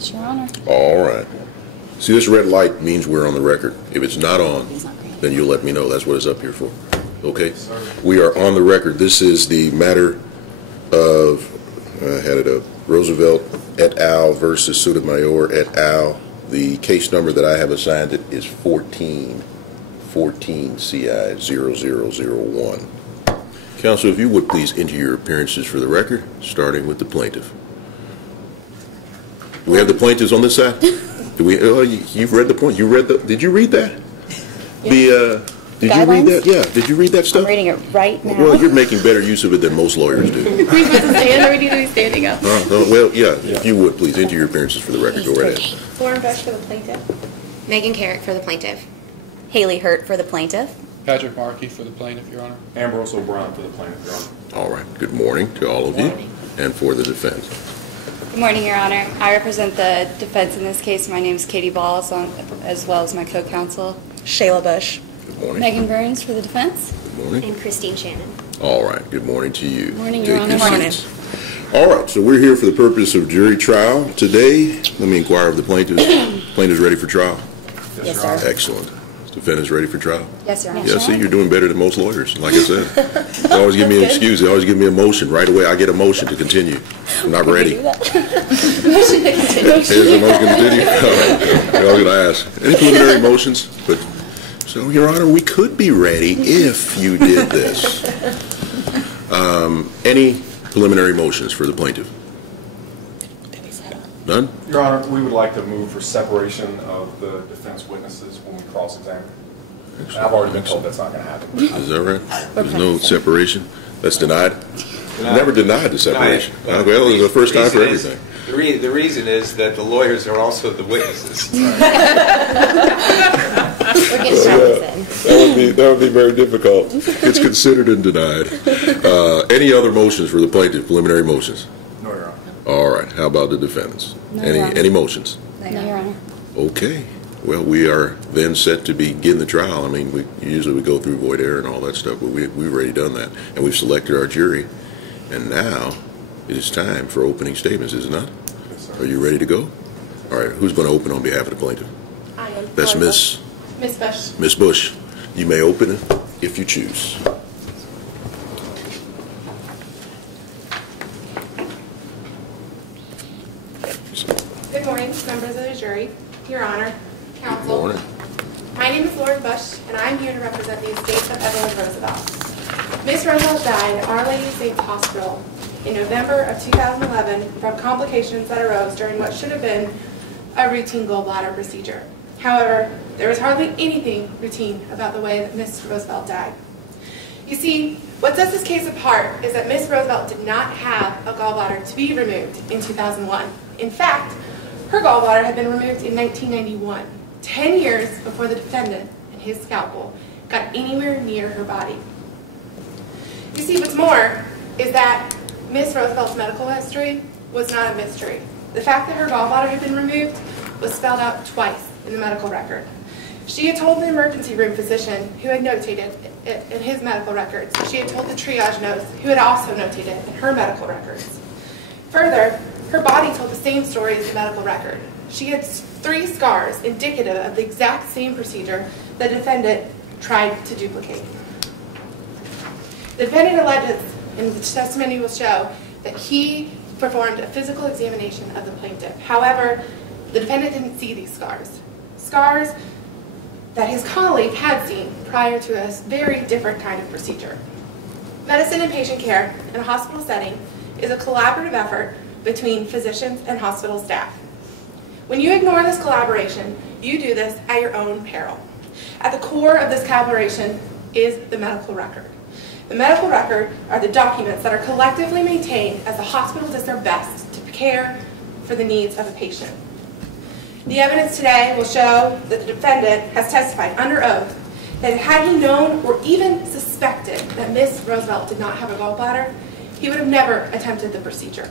Yes, Your Honor. All right. See, this red light means we're on the record. If it's not on, then you'll let me know. That's what it's up here for. Okay? We are on the record. This is the matter of, I had it up, Roosevelt et al. Versus Sotomayor et al. The case number that I have assigned it is 14 CI 0001. Counsel, if you would please enter your appearances for the record, starting with the plaintiff. Do we have the plaintiffs on this side? Do we? You've read the point. You read the? Did you read that? Yeah. Did you read that? Yeah. Did you read that stuff? I'm reading it right now. Well, you're making better use of it than most lawyers do. We're supposed to stand, or we need to be standing up? Well, yeah. If you would please enter your appearances for the record. Go right ahead. Lauren Bush for the plaintiff. Megan Carrick for the plaintiff. Haley Hurt for the plaintiff. Patrick Markey for the plaintiff, Your Honor. Ambrose O'Brien for the plaintiff, Your Honor. All right. Good morning to all of you, and for the defense. Good morning, Your Honor. I represent the defense in this case. My name is Katie Balls, as well as my co-counsel, Shayla Bush. Good morning. Megan Burns for the defense. Good morning. And Christine Shannon. All right. Good morning to you. Good morning, Take Your Honor. your seats. All right. So we're here for the purpose of jury trial today. Let me inquire of the plaintiff. Plaintiff's ready for trial? Yes, sir. Excellent. Defendant's ready for trial? Yes, Your Honor. Yeah, see, you're doing better than most lawyers. Like I said, they always give me an excuse. They always give me a motion. Right away, I get a motion to continue. I'm not ready. Motion to continue. Here's a motion to continue. All right. I was going to ask. Any preliminary motions? But, so, Your Honor, we could be ready if you did this. Any preliminary motions for the plaintiff? None? Your Honor, we would like to move for separation of the defense witnesses when we cross-examine. And I've already been told that's not going to happen. Is that right? There's no separation? That's denied? Never denied the separation. Denied. Well, it's the first time for everything. The reason is that the lawyers are also the witnesses. We're getting started then. That would be very difficult. It's considered and denied. Any other motions for the plaintiff? Preliminary motions? No, Your Honor. All right. How about the defendants? No, Your Honor. Any motions? No, Your Honor. Okay. Well, we are then set to begin the trial. I mean, we usually go through voir dire and all that stuff, but we've already done that, and we've selected our jury. And now it is time for opening statements, is it not? Yes, sir. Are you ready to go? All right. Who's going to open on behalf of the plaintiff? I am. That's Miss Bush. Miss Bush. You may open it if you choose. Good morning, members of the jury, Your Honor, counsel. Good morning. My name is Lauren Bush, and I'm here to represent the estate of Evelyn Roosevelt. Ms. Roosevelt died at Our Lady Saints Hospital in November of 2011 from complications that arose during what should have been a routine gallbladder procedure. However, there was hardly anything routine about the way that Ms. Roosevelt died. You see, what sets this case apart is that Ms. Roosevelt did not have a gallbladder to be removed in 2001. In fact, her gallbladder had been removed in 1991, 10 years before the defendant and his scalpel got anywhere near her body. You see, what's more is that Ms. Roosevelt's medical history was not a mystery. The fact that her gallbladder had been removed was spelled out twice in the medical record. She had told the emergency room physician who had notated it in his medical records. She had told the triage nurse who had also notated it in her medical records. Further, her body told the same story as the medical record. She had 3 scars indicative of the exact same procedure the defendant tried to duplicate. The defendant alleges, and the testimony will show, that he performed a physical examination of the plaintiff. However, the defendant didn't see these scars. Scars that his colleague had seen prior to a very different kind of procedure. Medicine and patient care in a hospital setting is a collaborative effort between physicians and hospital staff. When you ignore this collaboration, you do this at your own peril. At the core of this collaboration is the medical record. The medical record are the documents that are collectively maintained as the hospital does their best to care for the needs of a patient. The evidence today will show that the defendant has testified under oath that had he known or even suspected that Ms. Roosevelt did not have a gallbladder, he would have never attempted the procedure.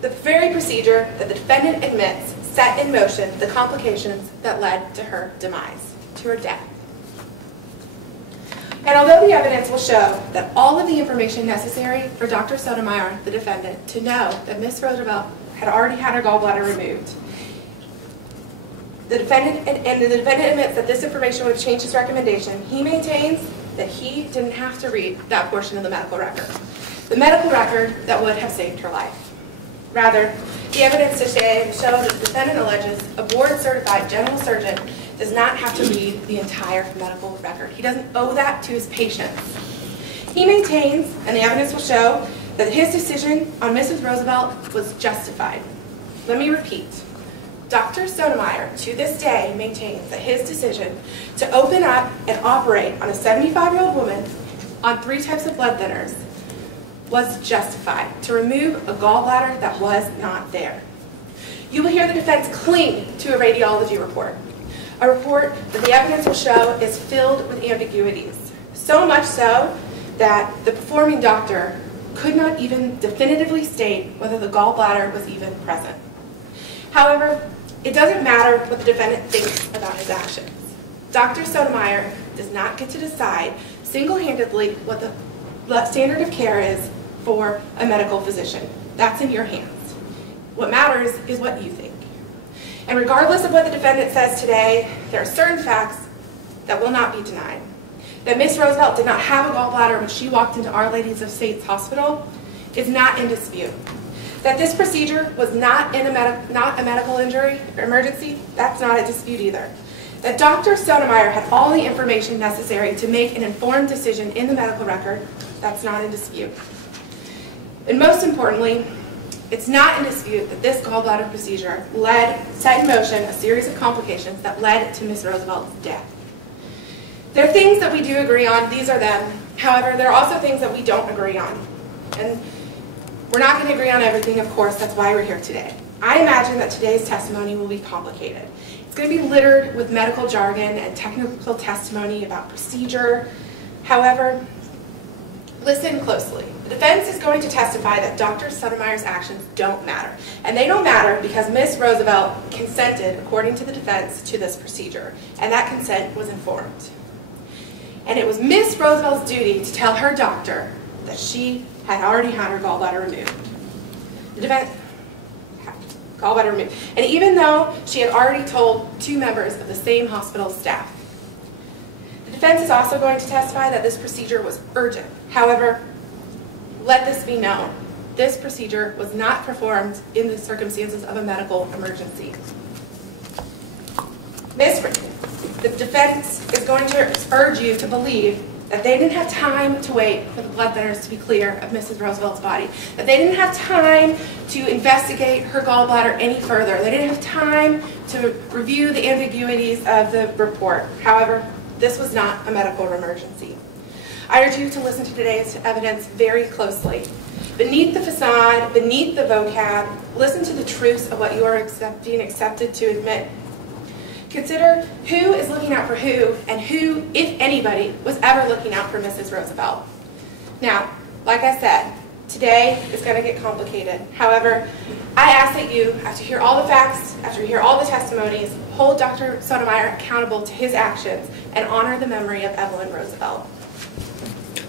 The very procedure that the defendant admits set in motion the complications that led to her demise, to her death. And although the evidence will show that all of the information necessary for Dr. Sotomayor, the defendant, to know that Ms. Roosevelt had already had her gallbladder removed. The defendant admits that this information would have changed his recommendation. He maintains that he didn't have to read that portion of the medical record. The medical record that would have saved her life. Rather, the evidence today show that the defendant alleges a board-certified general surgeon does not have to read the entire medical record. He doesn't owe that to his patients. He maintains, and the evidence will show, that his decision on Mrs. Roosevelt was justified. Let me repeat. Dr. Sotomayor, to this day, maintains that his decision to open up and operate on a 75-year-old woman on 3 types of blood thinners was justified, to remove a gallbladder that was not there. You will hear the defense cling to a radiology report, a report that the evidence will show is filled with ambiguities, so much so that the performing doctor could not even definitively state whether the gallbladder was even present. However, it doesn't matter what the defendant thinks about his actions. Dr. Sotomayor does not get to decide single-handedly what the standard of care is for a medical physician. That's in your hands. What matters is what you think. And regardless of what the defendant says today, there are certain facts that will not be denied. That Ms. Roosevelt did not have a gallbladder when she walked into Our Ladies of Saints Hospital is not in dispute. That this procedure was not a medical injury or emergency, that's not a dispute either. That Dr. Sotomayor had all the information necessary to make an informed decision in the medical record, that's not in dispute. And most importantly, it's not in dispute that this gallbladder procedure set in motion a series of complications that led to Ms. Roosevelt's death. There are things that we do agree on, these are them. However, there are also things that we don't agree on. And we're not going to agree on everything, of course, that's why we're here today. I imagine that today's testimony will be complicated. It's going to be littered with medical jargon and technical testimony about procedure. However, listen closely. The defense is going to testify that Dr. Sotomayor's actions don't matter. And they don't matter because Ms. Roosevelt consented, according to the defense, to this procedure. And that consent was informed. And it was Ms. Roosevelt's duty to tell her doctor that she had already had her gallbladder removed. The defense, gallbladder removed. And even though she had already told 2 members of the same hospital staff. The defense is also going to testify that this procedure was urgent. However, let this be known. This procedure was not performed in the circumstances of a medical emergency. The defense is going to urge you to believe that they didn't have time to wait for the blood thinners to be clear of Mrs. Roosevelt's body, that they didn't have time to investigate her gallbladder any further, they didn't have time to review the ambiguities of the report. However, this was not a medical emergency. I urge you to listen to today's evidence very closely. Beneath the facade, beneath the vocab, listen to the truths of what you are being accepted to admit. Consider who is looking out for who, and who, if anybody, was ever looking out for Mrs. Roosevelt. Now, like I said, today is going to get complicated. However, I ask that you, after you hear all the facts, after you hear all the testimonies, hold Dr. Sotomayor accountable to his actions and honor the memory of Evelyn Roosevelt.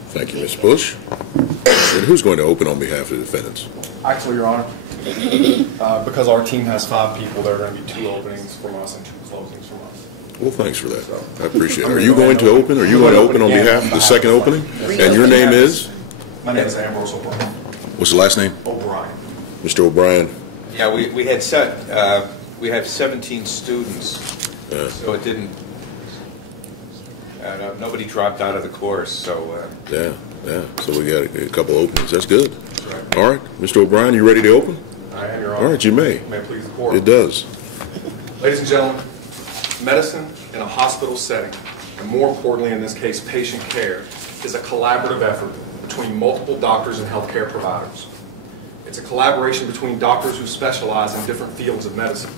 Thank you, Ms. Bush. And who's going to open on behalf of the defendants? Actually, Your Honor, because our team has 5 people, there are going to be 2 openings from us and 2 closings from us. Well, thanks for that. I appreciate it. Are you going to open? Are you going to open on behalf of the second opening? And your name is? My name is Ambrose O'Brien. What's the last name? O'Brien. Mr. O'Brien. Yeah, we have 17 students, so it didn't. Nobody dropped out of the course, so. Yeah. So we got a couple openings. That's good. That's right. All right, Mr. O'Brien, you ready to open? I am, Your Honor. All right, you may. May it please the court. It does. Ladies and gentlemen, medicine in a hospital setting, and more importantly in this case, patient care, is a collaborative effort between multiple doctors and healthcare providers. It's a collaboration between doctors who specialize in different fields of medicine.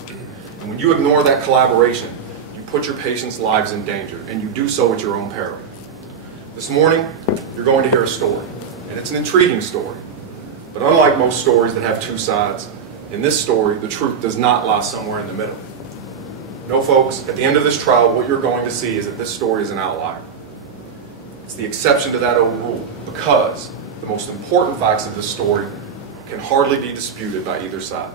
And when you ignore that collaboration, you put your patients' lives in danger, and you do so at your own peril. This morning, you're going to hear a story, and it's an intriguing story. But unlike most stories that have 2 sides, in this story, the truth does not lie somewhere in the middle. No, folks, at the end of this trial, what you're going to see is that this story is an outlier. It's the exception to that old rule, because the most important facts of this story can hardly be disputed by either side.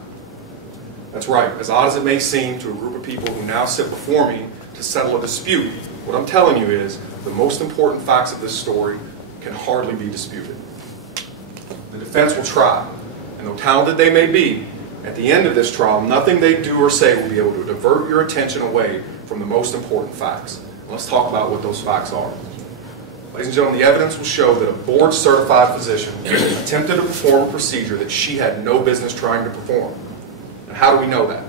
That's right. As odd as it may seem to a group of people who now sit before me to settle a dispute, what I'm telling you is the most important facts of this story can hardly be disputed. The defense will try, and though talented they may be, at the end of this trial, nothing they do or say will be able to divert your attention away from the most important facts. Let's talk about what those facts are. Ladies and gentlemen, the evidence will show that a board-certified physician attempted to perform a procedure that she had no business trying to perform. And how do we know that?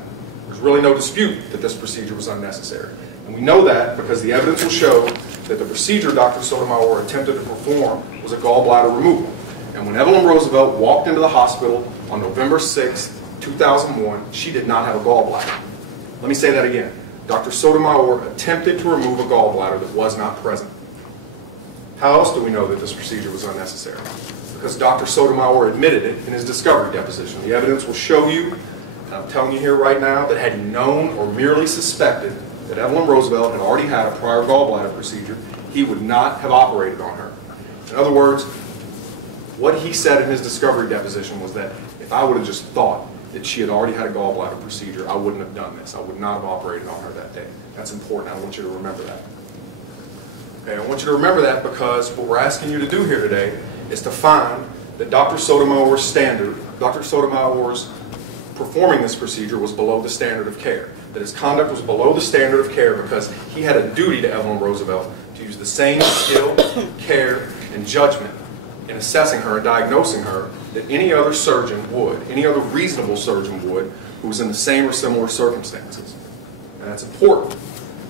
There's really no dispute that this procedure was unnecessary. And we know that because the evidence will show that the procedure Dr. Sotomayor attempted to perform was a gallbladder removal. And when Evelyn Roosevelt walked into the hospital on November 6, 2001, she did not have a gallbladder. Let me say that again. Dr. Sotomayor attempted to remove a gallbladder that was not present. How else do we know that this procedure was unnecessary? Because Dr. Sotomayor admitted it in his discovery deposition. The evidence will show you, and I'm telling you here right now, that had he known or merely suspected that Evelyn Roosevelt had already had a prior gallbladder procedure, he would not have operated on her. In other words, what he said in his discovery deposition was that if I would have just thought that she had already had a gallbladder procedure, I wouldn't have done this. I would not have operated on her that day. That's important. I want you to remember that. Okay, I want you to remember that because what we're asking you to do here today is to find that Dr. Sotomayor's standard, Dr. Sotomayor's performing this procedure was below the standard of care. That his conduct was below the standard of care because he had a duty to Evelyn Roosevelt to use the same skill, care, and judgment in assessing her and diagnosing her that any other surgeon would, any other reasonable surgeon would, who was in the same or similar circumstances. And that's important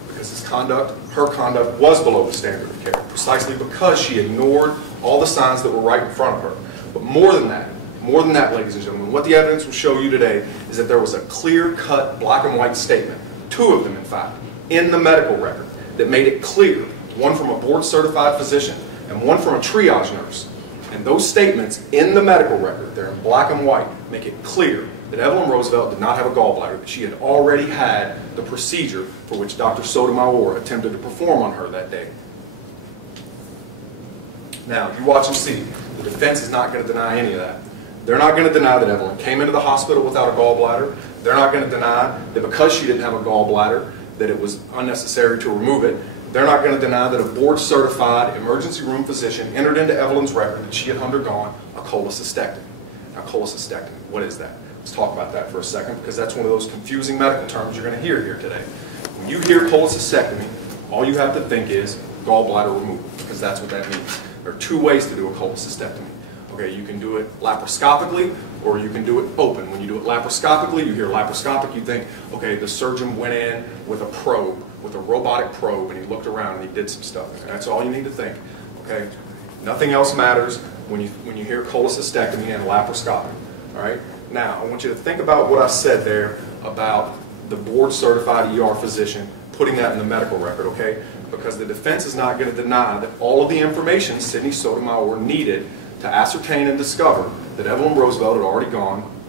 because his conduct, her conduct was below the standard of care, precisely because she ignored all the signs that were right in front of her. But more than that, ladies and gentlemen, what the evidence will show you today is that there was a clear-cut black and white statement, two of them in fact, in the medical record that made it clear, one from a board-certified physician and one from a triage nurse. And those statements in the medical record, they're in black and white, make it clear that Evelyn Roosevelt did not have a gallbladder, that she had already had the procedure for which Dr. Sotomayor attempted to perform on her that day. Now, you watch and see. The defense is not going to deny any of that. They're not going to deny that Evelyn came into the hospital without a gallbladder. They're not going to deny that because she didn't have a gallbladder, that it was unnecessary to remove it. They're not going to deny that a board-certified emergency room physician entered into Evelyn's record that she had undergone a cholecystectomy. Now, cholecystectomy, what is that? Let's talk about that for a second because that's one of those confusing medical terms you're going to hear here today. When you hear cholecystectomy, all you have to think is gallbladder removal because that's what that means. There are two ways to do a cholecystectomy. Okay, you can do it laparoscopically or you can do it open. When you do it laparoscopically, you hear laparoscopic, you think, okay, the surgeon went in with a probe, with a robotic probe, and he looked around and he did some stuff. And that's all you need to think. Okay, nothing else matters when you hear cholecystectomy and laparoscopic. All right. Now, I want you to think about what I said there about the board-certified ER physician putting that in the medical record. Okay, because the defense is not going to deny that all of the information Sidney Sotomayor needed to ascertain and discover that Evelyn Roosevelt had already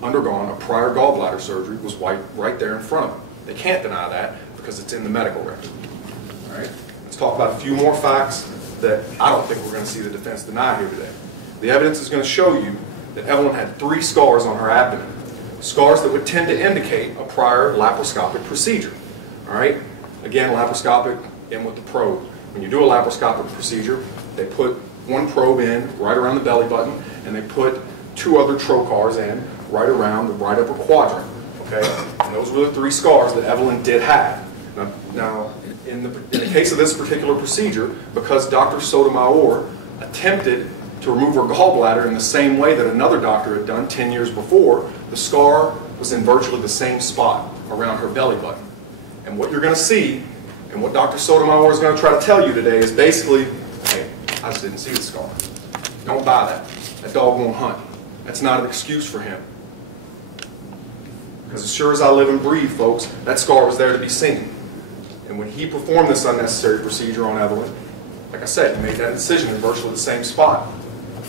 undergone a prior gallbladder surgery was right there in front of them. They can't deny that because it's in the medical record. All right? Let's talk about a few more facts that I don't think we're going to see the defense deny here today. The evidence is going to show you that Evelyn had 3 scars on her abdomen, scars that would tend to indicate a prior laparoscopic procedure. All right? Again, laparoscopic in with the probe. When you do a laparoscopic procedure, they put one probe in right around the belly button, and they put 2 other trocars in right around the right upper quadrant. Okay, and those were the 3 scars that Evelyn did have. Now in the case of this particular procedure, because Dr. Sotomayor attempted to remove her gallbladder in the same way that another doctor had done 10 years before, the scar was in virtually the same spot around her belly button. And what you're going to see, and what Dr. Sotomayor is going to try to tell you today is basically, hey, I just didn't see the scar. Don't buy that. That dog won't hunt. That's not an excuse for him. Because as sure as I live and breathe, folks, that scar was there to be seen. And when he performed this unnecessary procedure on Evelyn, like I said, he made that decision in virtually the same spot.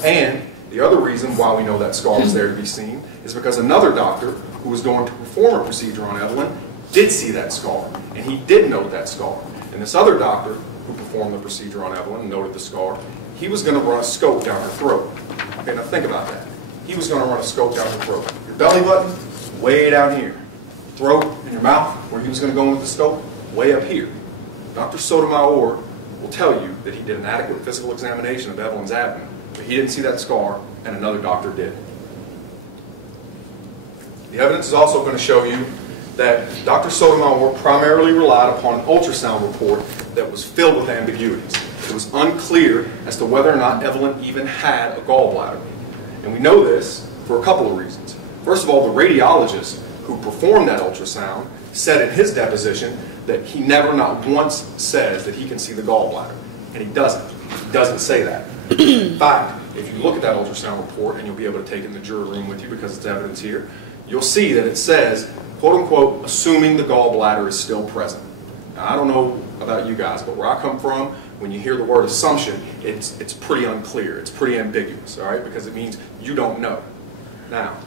And the other reason why we know that scar was there to be seen is because another doctor who was going to perform a procedure on Evelyn did see that scar. And he did note that scar. And this other doctor who performed the procedure on Evelyn and noted the scar, he was going to run a scope down her throat. Okay, now think about that. He was going to run a scope down her throat. Your belly button, way down here. throat and your mouth, where he was going to go in with the scope, way up here. Dr. Sotomayor will tell you that he did an adequate physical examination of Evelyn's abdomen, but he didn't see that scar, and another doctor did. The evidence is also going to show you that Dr. Sotomayor primarily relied upon an ultrasound report that was filled with ambiguities. It was unclear as to whether or not Evelyn even had a gallbladder. And we know this for a couple of reasons. First of all, the radiologist who performed that ultrasound said in his deposition that he never, not once, says that he can see the gallbladder. And he doesn't. He doesn't say that. In fact, if you look at that ultrasound report, and you'll be able to take it in the jury room with you because it's evidence here, you'll see that it says, quote unquote, assuming the gallbladder is still present. Now, I don't know about you guys, but where I come from, when you hear the word assumption, it's pretty unclear. It's pretty ambiguous, all right, because it means you don't know. Now,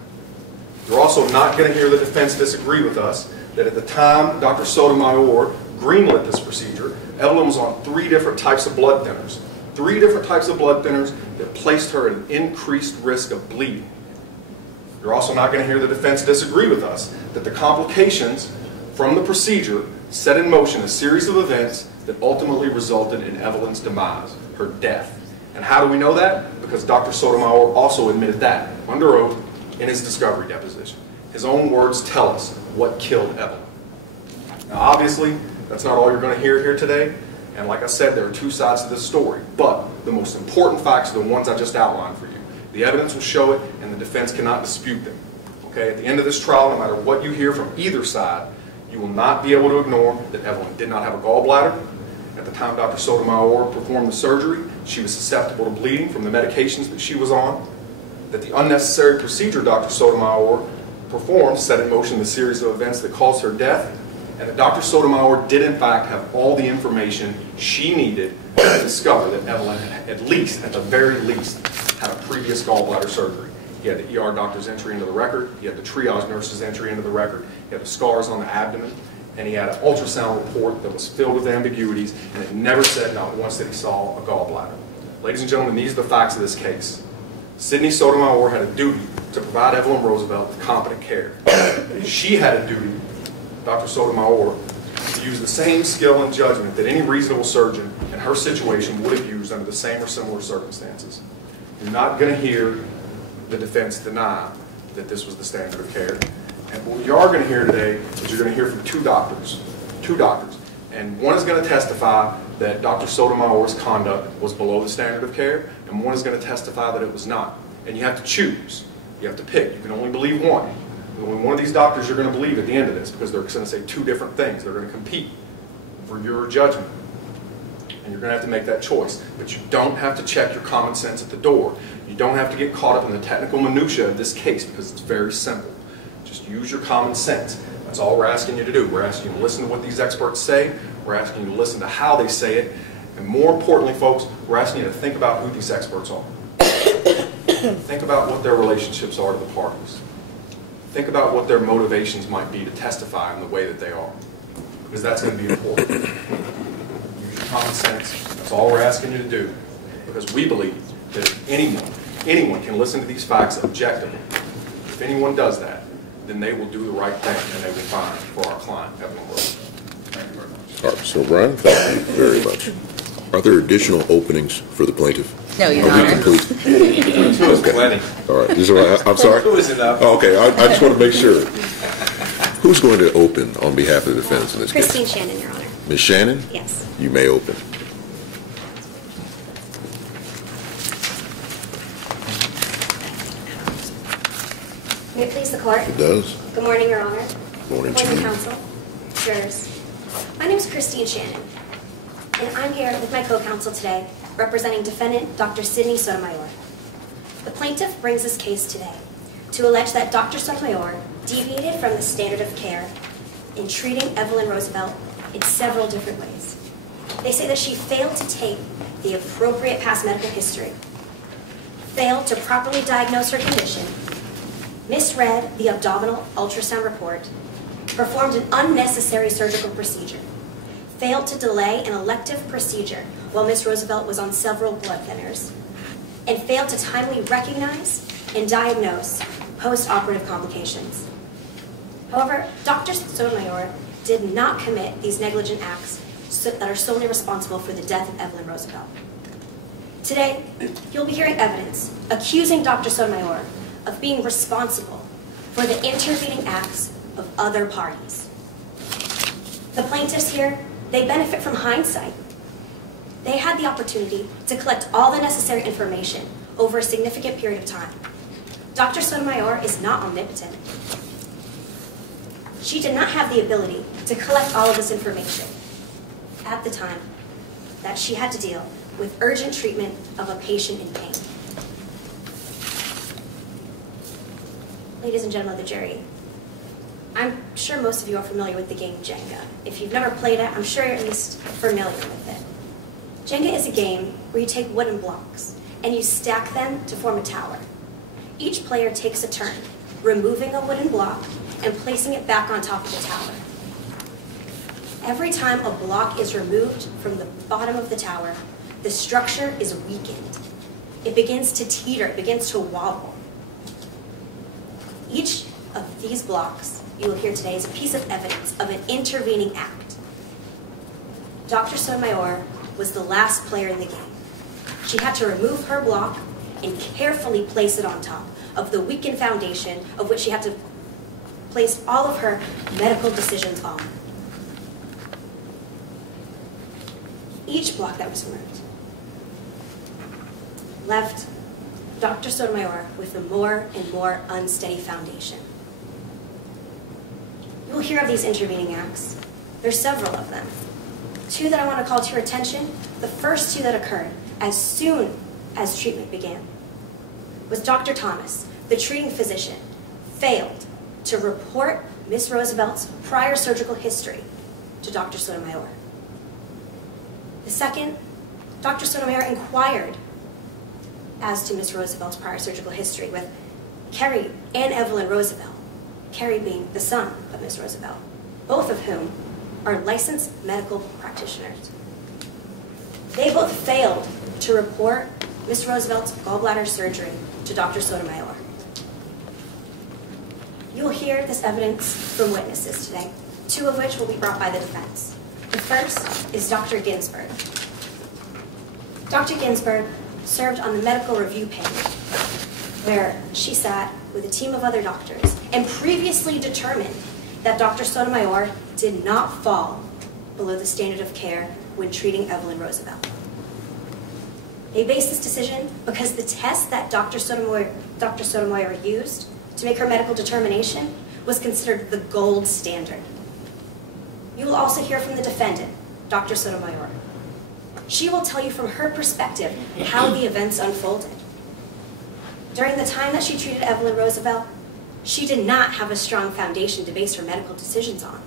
you're also not going to hear the defense disagree with us that at the time Dr. Sotomayor greenlit this procedure, Evelyn was on 3 different types of blood thinners. 3 different types of blood thinners that placed her at an increased risk of bleeding. You're also not going to hear the defense disagree with us that the complications from the procedure set in motion a series of events that ultimately resulted in Evelyn's demise, her death. And how do we know that? Because Dr. Sotomayor also admitted that under oath in his discovery deposition. His own words tell us what killed Evelyn. Now obviously, that's not all you're going to hear here today. And like I said, there are 2 sides to this story. But the most important facts are the ones I just outlined for you. The evidence will show it, and the defense cannot dispute them. Okay? At the end of this trial, no matter what you hear from either side, you will not be able to ignore that Evelyn did not have a gallbladder. At the time Dr. Sotomayor performed the surgery, she was susceptible to bleeding from the medications that she was on. That the unnecessary procedure Dr. Sotomayor performed set in motion the series of events that caused her death. And that Dr. Sotomayor did in fact have all the information she needed to discover that Evelyn had, at the very least, had a previous gallbladder surgery. He had the ER doctor's entry into the record, he had the triage nurse's entry into the record, he had the scars on the abdomen, and he had an ultrasound report that was filled with ambiguities, and it never said not once that he saw a gallbladder. Ladies and gentlemen, these are the facts of this case. Sidney Sotomayor had a duty to provide Evelyn Roosevelt with competent care. She had a duty, Dr. Sotomayor, to use the same skill and judgment that any reasonable surgeon in her situation would have used under the same or similar circumstances. You're not going to hear the defense deny that this was the standard of care. And what you are going to hear today is you're going to hear from 2 doctors. 2 doctors. And one is going to testify that Dr. Sotomayor's conduct was below the standard of care, and one is going to testify that it was not. And you have to choose. You have to pick. You can only believe one. Only one of these doctors you're going to believe at the end of this, because they're going to say 2 different things. They're going to compete for your judgment. And you're going to have to make that choice. But you don't have to check your common sense at the door. You don't have to get caught up in the technical minutia of this case, because it's very simple. Just use your common sense. That's all we're asking you to do. We're asking you to listen to what these experts say. We're asking you to listen to how they say it. And more importantly, folks, we're asking you to think about who these experts are. Think about what their relationships are to the parties. Think about what their motivations might be to testify in the way that they are. Because that's going to be important. Use your common sense. That's all we're asking you to do. Because we believe that if anyone can listen to these facts objectively, if anyone does that, then they will do the right thing and they will find for our client, Evelyn Rose. Thank you very much. All right, so Brian, thank you very much. Are there additional openings for the plaintiff? No, Your Are we Honor. complete? 2 is plenty. All right, this is what I'm sorry? 2 is enough. Oh, okay, I just want to make sure. Who's going to open on behalf of the defense in this case? Christine Shannon, Your Honor. Ms. Shannon? Yes. You may open. May it please the court? It does. Good morning, Your Honor. Morning to Appointed you. counsel, jurors. My name is Christine Shannon, and I'm here with my co-counsel today, representing defendant Dr. Sidney Sotomayor. The plaintiff brings this case today to allege that Dr. Sotomayor deviated from the standard of care in treating Evelyn Roosevelt in several different ways. They say that she failed to take the appropriate past medical history, failed to properly diagnose her condition, misread the abdominal ultrasound report, performed an unnecessary surgical procedure, failed to delay an elective procedure while Ms. Roosevelt was on several blood thinners, and failed to timely recognize and diagnose post-operative complications. However, Dr. Sotomayor did not commit these negligent acts that are solely responsible for the death of Evelyn Roosevelt. Today, you'll be hearing evidence accusing Dr. Sotomayor of being responsible for the intervening acts of other parties. The plaintiffs here, they benefit from hindsight. They had the opportunity to collect all the necessary information over a significant period of time. Dr. Sotomayor is not omnipotent. She did not have the ability to collect all of this information at the time that she had to deal with urgent treatment of a patient in pain. Ladies and gentlemen of the jury, I'm sure most of you are familiar with the game Jenga. If you've never played it, I'm sure you're at least familiar with it. Jenga is a game where you take wooden blocks and you stack them to form a tower. Each player takes a turn, removing a wooden block and placing it back on top of the tower. Every time a block is removed from the bottom of the tower, the structure is weakened. It begins to teeter, it begins to wobble. Each of these blocks you will hear today is a piece of evidence of an intervening act. Dr. Sotomayor was the last player in the game. She had to remove her block and carefully place it on top of the weakened foundation of which she had to place all of her medical decisions on. Each block that was removed left Dr. Sotomayor with a more and more unsteady foundation. You'll hear of these intervening acts. There's several of them. Two that I want to call to your attention. The first two that occurred as soon as treatment began was Dr. Thomas, the treating physician, failed to report Ms. Roosevelt's prior surgical history to Dr. Sotomayor. The second, Dr. Sotomayor inquired as to Ms. Roosevelt's prior surgical history with Kerry and Evelyn Roosevelt, Kerry being the son of Ms. Roosevelt, both of whom are licensed medical practitioners. They both failed to report Ms. Roosevelt's gallbladder surgery to Dr. Sotomayor. You'll hear this evidence from witnesses today, two of which will be brought by the defense. The first is Dr. Ginsburg. Dr. Ginsburg served on the medical review panel where she sat with a team of other doctors and previously determined that Dr. Sotomayor did not fall below the standard of care when treating Evelyn Roosevelt. They based this decision because the test that Dr. Sotomayor used to make her medical determination was considered the gold standard. You will also hear from the defendant, Dr. Sotomayor. She will tell you from her perspective how the events unfolded. During the time that she treated Evelyn Roosevelt, she did not have a strong foundation to base her medical decisions on.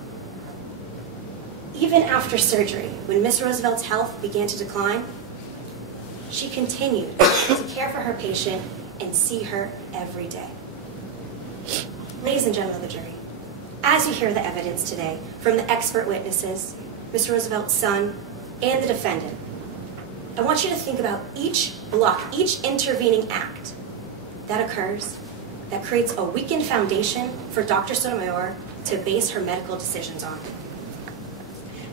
Even after surgery, when Ms. Roosevelt's health began to decline, she continued to care for her patient and see her every day. Ladies and gentlemen of the jury, as you hear the evidence today from the expert witnesses, Ms. Roosevelt's son, and the defendant, I want you to think about each block, each intervening act that occurs that creates a weakened foundation for Dr. Sotomayor to base her medical decisions on.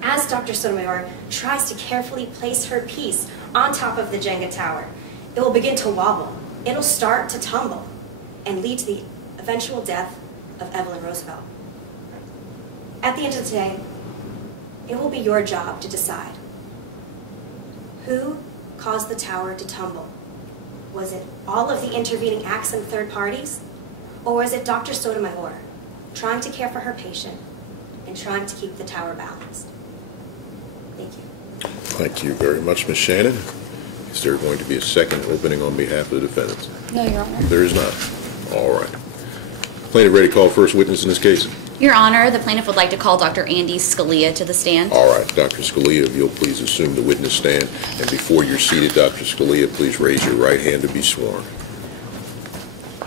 As Dr. Sotomayor tries to carefully place her piece on top of the Jenga tower, it will begin to wobble. It'll start to tumble and lead to the eventual death of Evelyn Roosevelt. At the end of the day, it will be your job to decide who caused the tower to tumble. Was it all of the intervening acts and third parties? Or was it Dr. Sotomayor trying to care for her patient and trying to keep the tower balanced? Thank you. Thank you very much, Ms. Shannon. Is there going to be a second opening on behalf of the defendants? No, Your Honor. There is not. All right. Plaintiff ready to call first witness in this case? Your Honor, the plaintiff would like to call Dr. Andy Scalia to the stand. All right, Dr. Scalia, if you'll please assume the witness stand. And before you're seated, Dr. Scalia, please raise your right hand to be sworn.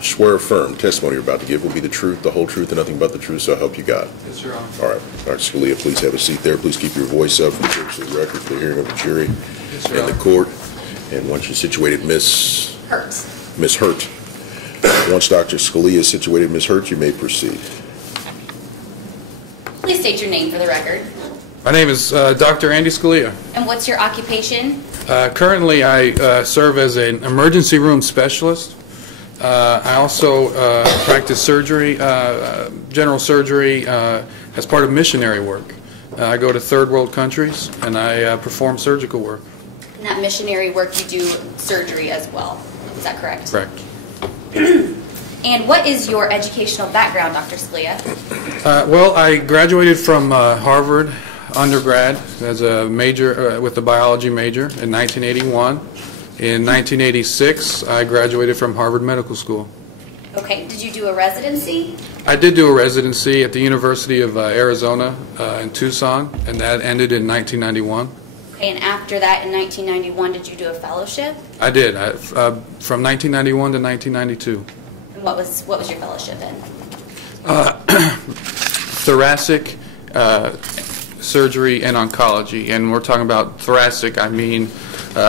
Swear affirm testimony you're about to give will be the truth, the whole truth, and nothing but the truth, so help you God. Yes, Your Honor. All right, Dr. Scalia, please have a seat there. Please keep your voice up for the purpose of the record for the hearing of the jury Yes, Your and the Honor. court. And once you're situated, Ms. Hurt. Once Dr. Scalia is situated, Ms. Hurt, you may proceed. Please state your name for the record. My name is Dr. Andy Scalia. And what's your occupation? Currently, I serve as an emergency room specialist. I also practice surgery, general surgery, as part of missionary work. I go to third world countries and I perform surgical work. In that missionary work, you do surgery as well. Is that correct? Correct. And what is your educational background, Dr. Scalia? Well, I graduated from Harvard undergrad as a major with a biology major in 1981. In 1986, I graduated from Harvard Medical School. Okay, did you do a residency? I did do a residency at the University of Arizona in Tucson, and that ended in 1991. Okay, and after that, in 1991, did you do a fellowship? I did, from 1991 to 1992. And what was your fellowship in? Thoracic surgery and oncology, and we're talking about thoracic, I mean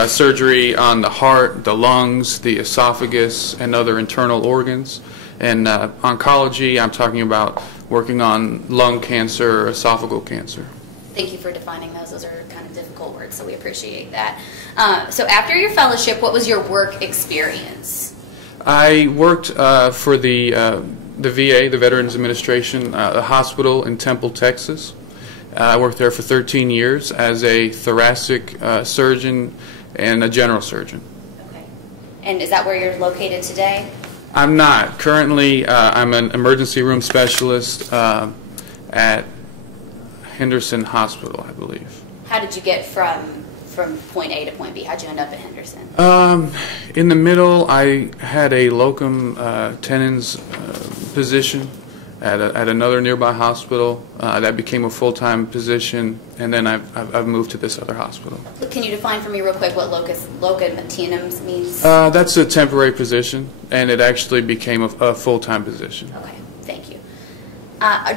surgery on the heart, the lungs, the esophagus, and other internal organs. And oncology, I'm talking about working on lung cancer or esophageal cancer. Thank you for defining those. Those are kind of difficult words, so we appreciate that. So after your fellowship, what was your work experience? I worked for the VA, the Veterans Administration, a hospital in Temple, Texas. I worked there for 13 years as a thoracic surgeon and a general surgeon. Okay. And is that where you're located today? I'm not. Currently, I'm an emergency room specialist at Henderson Hospital, I believe. How did you get from point A to point B? How'd you end up at Henderson? In the middle, I had a locum tenens position at another nearby hospital. That became a full-time position, and then I've moved to this other hospital. Can you define for me real quick what locum tenens means? That's a temporary position, and it actually became a full-time position. Okay, thank you.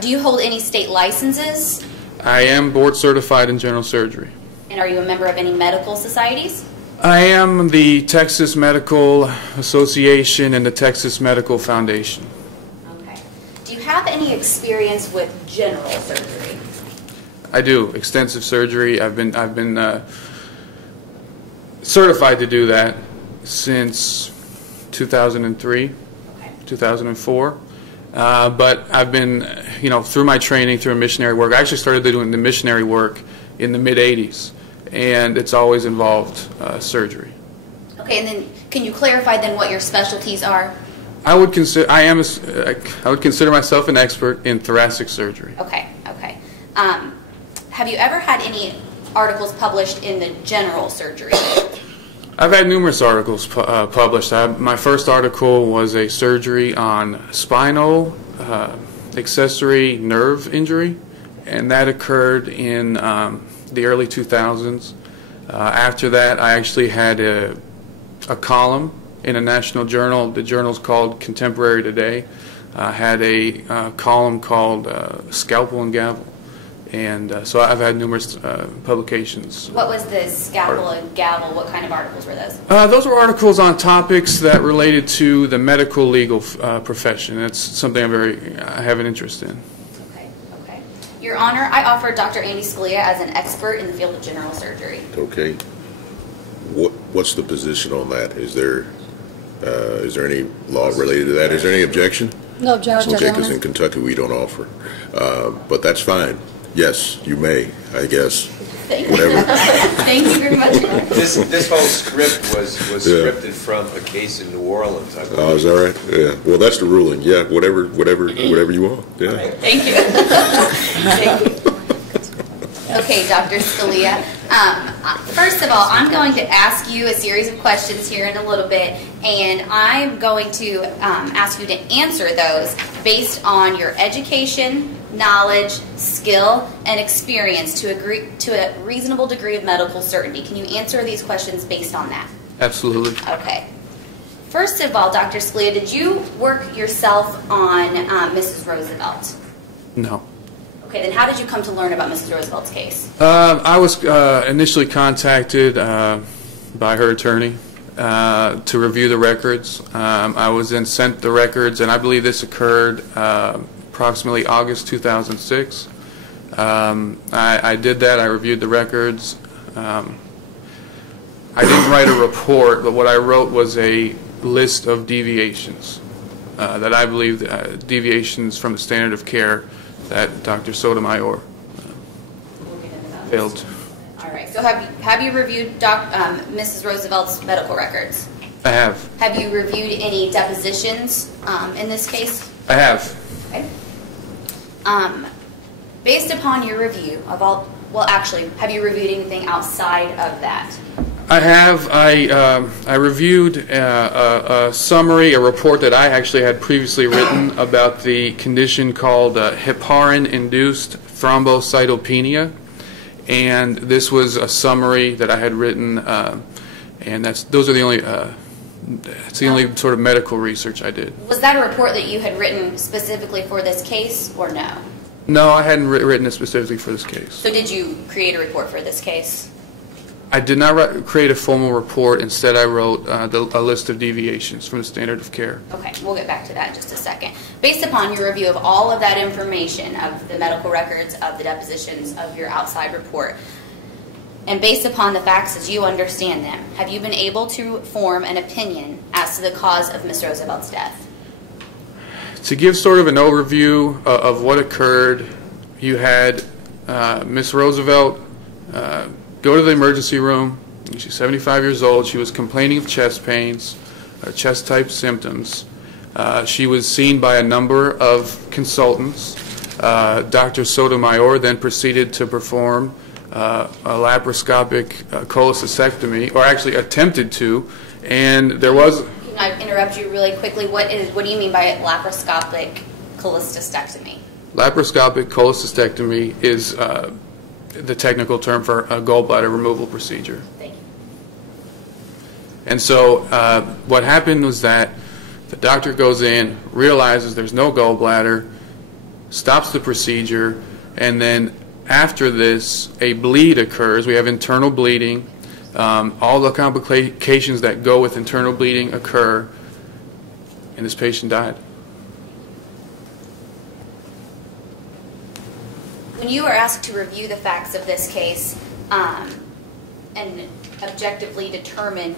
Do you hold any state licenses? I am board certified in general surgery. And are you a member of any medical societies? I am the Texas Medical Association and the Texas Medical Foundation. Okay. Do you have any experience with general surgery? I do. Extensive surgery. I've been certified to do that since 2003, Okay. 2004. But I've been, through my training, through missionary work, I actually started doing the missionary work in the mid-'80s, and it's always involved surgery. Okay, and then can you clarify then what your specialties are? I would consider myself an expert in thoracic surgery. Okay, okay. Have you ever had any articles published in the general surgery? I've had numerous articles published. My first article was a surgery on spinal accessory nerve injury, and that occurred in the early 2000s. After that, I actually had a column in a national journal. The journal's called Contemporary Today. I had a column called Scalpel and Gavel. And so I've had numerous publications. What was the scalpel and gavel? What kind of articles were those? Those were articles on topics that related to the medical legal profession. It's something I have an interest in. Okay, okay. Your Honor, I offer Dr. Andy Scalia as an expert in the field of general surgery. Okay. What's the position on that? Is there any law related to that? Is there any objection? No objection. Okay, because in Kentucky we don't offer. But that's fine. Yes, you may, I guess. Thank you. Whatever. Thank you very much. This whole script was scripted from a case in New Orleans, I believe. Oh, is that right? Yeah. Well, that's the ruling. Yeah, whatever you want. Yeah. Thank you. Thank you. Okay, Dr. Scalia. First of all, I'm going to ask you a series of questions here in a little bit, and I'm going to ask you to answer those based on your education, knowledge, skill, and experience to a reasonable degree of medical certainty. Can you answer these questions based on that? Absolutely. Okay. First of all, Dr. Scalia, did you work yourself on Mrs. Roosevelt? No. Okay, then how did you come to learn about Mrs. Roosevelt's case? I was initially contacted by her attorney to review the records. I was then sent the records, and I believe this occurred approximately August 2006. I did that. I reviewed the records. I didn't write a report, but what I wrote was a list of deviations that I believe deviations from the standard of care that Dr. Sotomayor failed to. All right. So have you reviewed Mrs. Roosevelt's medical records? I have. Have you reviewed any depositions in this case? I have. Okay. Based upon your review of all, well, actually, have you reviewed anything outside of that? I have. I reviewed a summary, a report that I actually had previously written about the condition called heparin-induced thrombocytopenia, and this was a summary that I had written, and those are the only. It's the only sort of medical research I did. Was that a report that you had written specifically for this case, or no? No, I hadn't written it specifically for this case. So did you create a report for this case? I did not create a formal report. Instead, I wrote a list of deviations from the standard of care. Okay, we'll get back to that in just a second. Based upon your review of all of that information, of the medical records, of the depositions, of your outside report, and based upon the facts as you understand them, have you been able to form an opinion as to the cause of Ms. Roosevelt's death? To give sort of an overview of what occurred, you had Ms. Roosevelt go to the emergency room. She's 75 years old. She was complaining of chest pains, chest-type symptoms. She was seen by a number of consultants. Dr. Sotomayor then proceeded to perform a laparoscopic cholecystectomy, or actually attempted to, and there was... Can I interrupt you really quickly? What do you mean by laparoscopic cholecystectomy? Laparoscopic cholecystectomy is the technical term for a gallbladder removal procedure. Thank you. And so what happened was that the doctor goes in, realizes there's no gallbladder, stops the procedure, and then after this, a bleed occurs. We have internal bleeding. All the complications that go with internal bleeding occur, and this patient died. When you were asked to review the facts of this case and objectively determine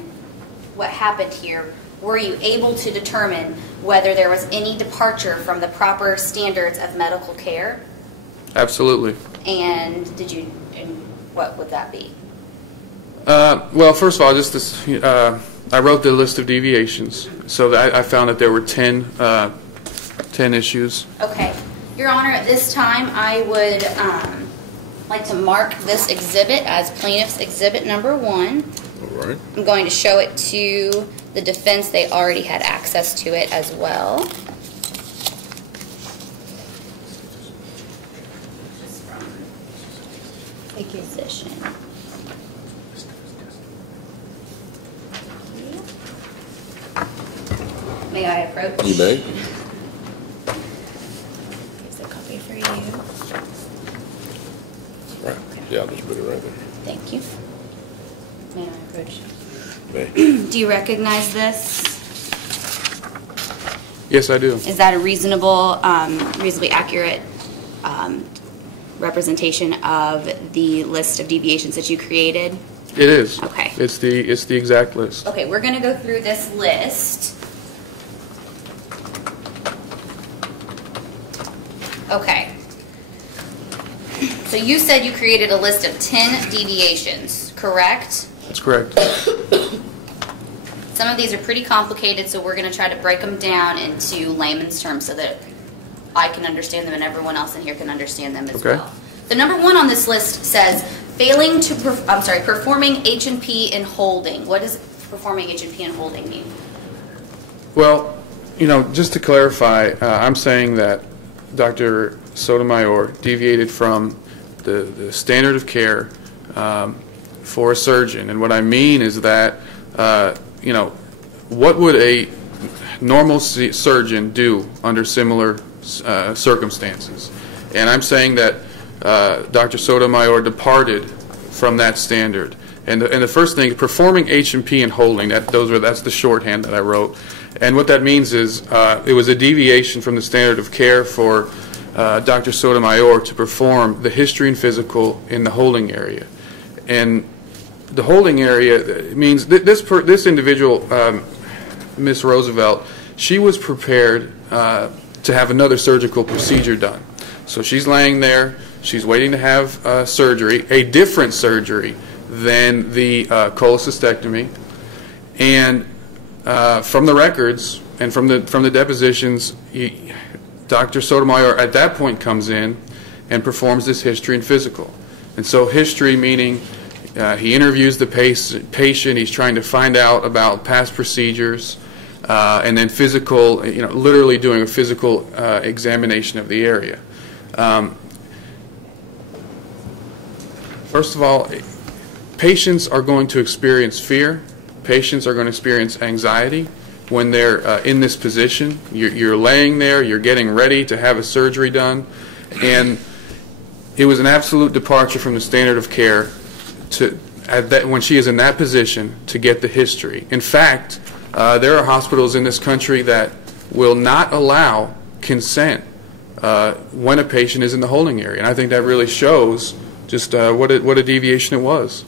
what happened here, were you able to determine whether there was any departure from the proper standards of medical care? Absolutely. And what would that be? Well, first of all, I wrote the list of deviations, so that I found that there were 10 issues. Okay. Your Honor, at this time, I would like to mark this exhibit as Plaintiff's Exhibit Number 1. All right. I'm going to show it to the defense. They already had access to it as well. Position. May I approach? You may. Here's a copy for you. Right. Yeah, I'll just put it right there. Thank you. May I approach? May. Do you recognize this? Yes, I do. Is that a reasonably accurate representation of the list of deviations that you created? It is. Okay. It's the exact list. Okay, we're going to go through this list. Okay. So you said you created a list of 10 deviations, correct? That's correct. Some of these are pretty complicated, so we're going to try to break them down into layman's terms so that I can understand them and everyone else in here can understand them as well. The number 1 on this list says performing H&P and holding. What does performing H&P and holding mean? Well, just to clarify, I'm saying that Dr. Sotomayor deviated from the standard of care for a surgeon, and what I mean is that what would a normal surgeon do under similar circumstances? And I'm saying that Dr. Sotomayor departed from that standard. And the first thing, performing H&P and holding, that's the shorthand that I wrote. And what that means is it was a deviation from the standard of care for Dr. Sotomayor to perform the history and physical in the holding area. And the holding area means this individual, Miss Roosevelt, she was prepared to have another surgical procedure done. So she's laying there, she's waiting to have surgery, a different surgery than the cholecystectomy. And from the records and from the depositions, Dr. Sotomayor at that point comes in and performs this history and physical. And so history meaning he interviews the patient, he's trying to find out about past procedures, and then physical, literally doing a physical examination of the area. First of all, patients are going to experience fear. Patients are going to experience anxiety when they're in this position. You're laying there, you're getting ready to have a surgery done, and it was an absolute departure from the standard of care when she is in that position to get the history. In fact, there are hospitals in this country that will not allow consent when a patient is in the holding area, and I think that really shows just what a deviation it was.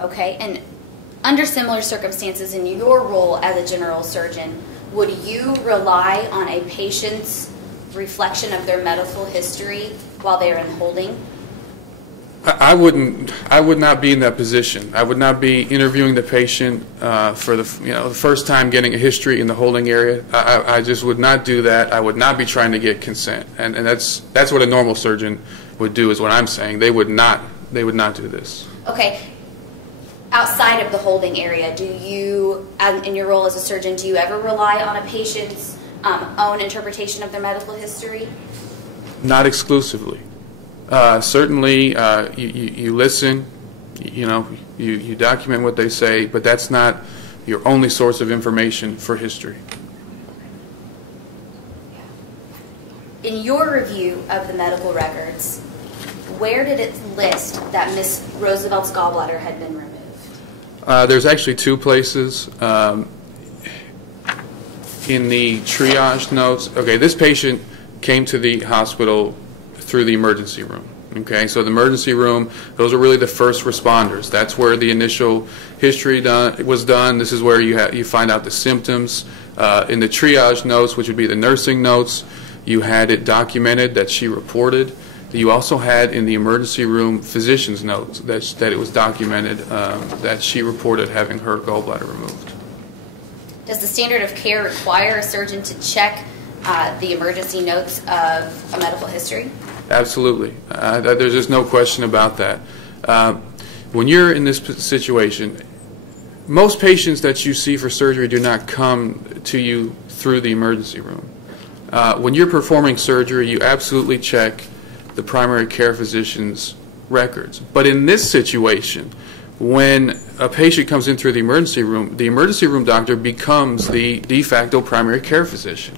Okay, and under similar circumstances in your role as a general surgeon, would you rely on a patient's reflection of their medical history while they are in holding? I would not be in that position. I would not be interviewing the patient for the first time getting a history in the holding area. I just would not do that. I would not be trying to get consent, and that's what a normal surgeon would do. Is what I'm saying. They would not do this. Okay. Outside of the holding area, do you, in your role as a surgeon, do you ever rely on a patient's own interpretation of their medical history? Not exclusively. Certainly, you listen, you document what they say, but that's not your only source of information for history. In your review of the medical records, where did it list that Miss Roosevelt's gallbladder had been removed? There's actually two places. In the triage notes, okay, this patient came to the hospital through the emergency room. Okay, so the emergency room, those are really the first responders. That's where the initial history was done. This is where you find out the symptoms. In the triage notes, which would be the nursing notes, you had it documented that she reported. You also had in the emergency room physician's notes that it was documented that she reported having her gallbladder removed. Does the standard of care require a surgeon to check the emergency notes of a medical history? Absolutely. There's just no question about that. When you're in this situation, most patients that you see for surgery do not come to you through the emergency room. When you're performing surgery, you absolutely check the primary care physician's records. But in this situation, when a patient comes in through the emergency room doctor becomes the de facto primary care physician.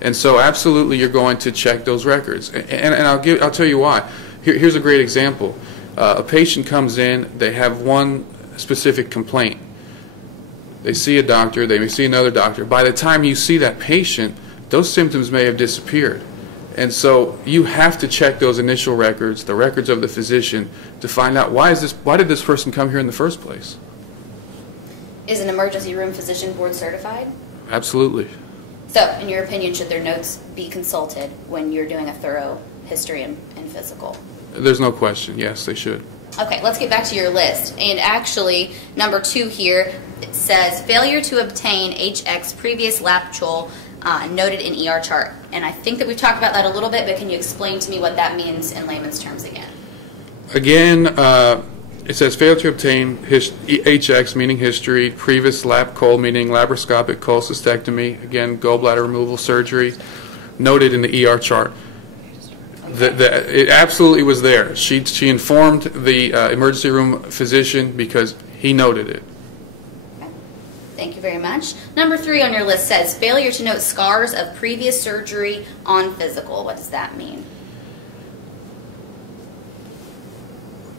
And so absolutely you're going to check those records. And I'll tell you why. Here's a great example. A patient comes in, they have one specific complaint. They see a doctor, they may see another doctor. By the time you see that patient, those symptoms may have disappeared. And so you have to check those initial records, the records of the physician, to find out why did this person come here in the first place? Is an emergency room physician board certified? Absolutely. So, in your opinion, should their notes be consulted when you're doing a thorough history and physical? There's no question. Yes, they should. Okay, let's get back to your list. And actually, number 2 here, it says failure to obtain HX previous LAPCHOL noted in ER chart. And I think that we've talked about that a little bit, but can you explain to me what that means in layman's terms again? Again, it says failure to obtain HX, meaning history, previous LAPCHOL, meaning laparoscopic cholecystectomy, again, gallbladder removal surgery, noted in the ER chart. It absolutely was there. She informed the emergency room physician because he noted it. Okay. Thank you very much. Number 3 on your list says failure to note scars of previous surgery on physical. What does that mean?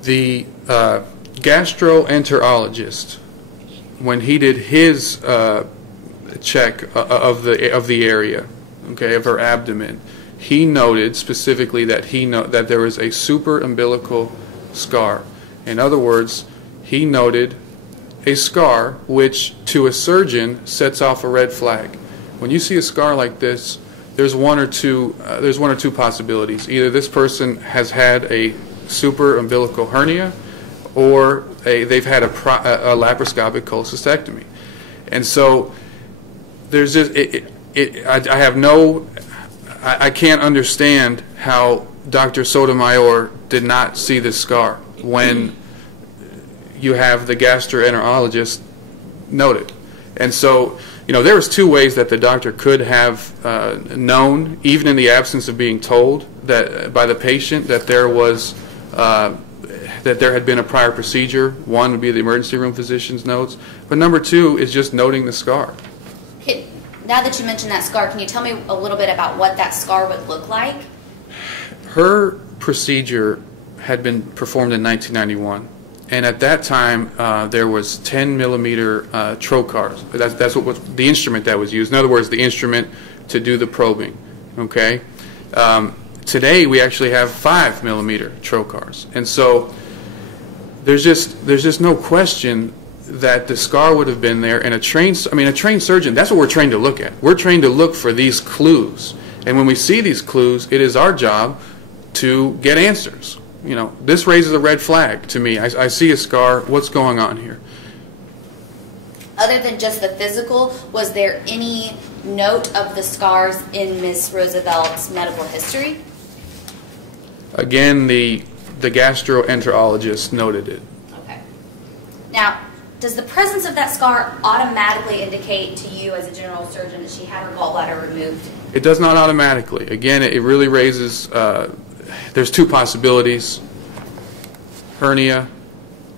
The gastroenterologist, when he did his check of the area, okay, of her abdomen, he noted specifically that that there was a supraumbilical scar. In other words, he noted a scar which, to a surgeon, sets off a red flag. When you see a scar like this, there's one or two possibilities. Either this person has had a supraumbilical hernia, or they've had a laparoscopic cholecystectomy. And so there's just I can't understand how Dr. Sotomayor did not see this scar when you have the gastroenterologist note it. And so, there was two ways that the doctor could have known, even in the absence of being told that by the patient, that there was that there had been a prior procedure. One would be the emergency room physician's notes, but number two is just noting the scar. Now that you mentioned that scar, can you tell me a little bit about what that scar would look like? Her procedure had been performed in 1991, and at that time there was 10 millimeter trocars. That's what was the instrument that was used. In other words, the instrument to do the probing. Okay. Today we actually have 5 millimeter trocars, and so there's just no question that the scar would have been there. And a trained surgeon, that's what we're trained to look at. We're trained to look for these clues, and when we see these clues, it is our job to get answers. This raises a red flag to me. I see a scar. What's going on here? Other than just the physical, was there any note of the scars in Ms. Roosevelt's medical history? Again, the gastroenterologist noted it. Okay. Now, does the presence of that scar automatically indicate to you as a general surgeon that she had her gallbladder removed? It does not automatically. Again, it really raises, there's two possibilities: hernia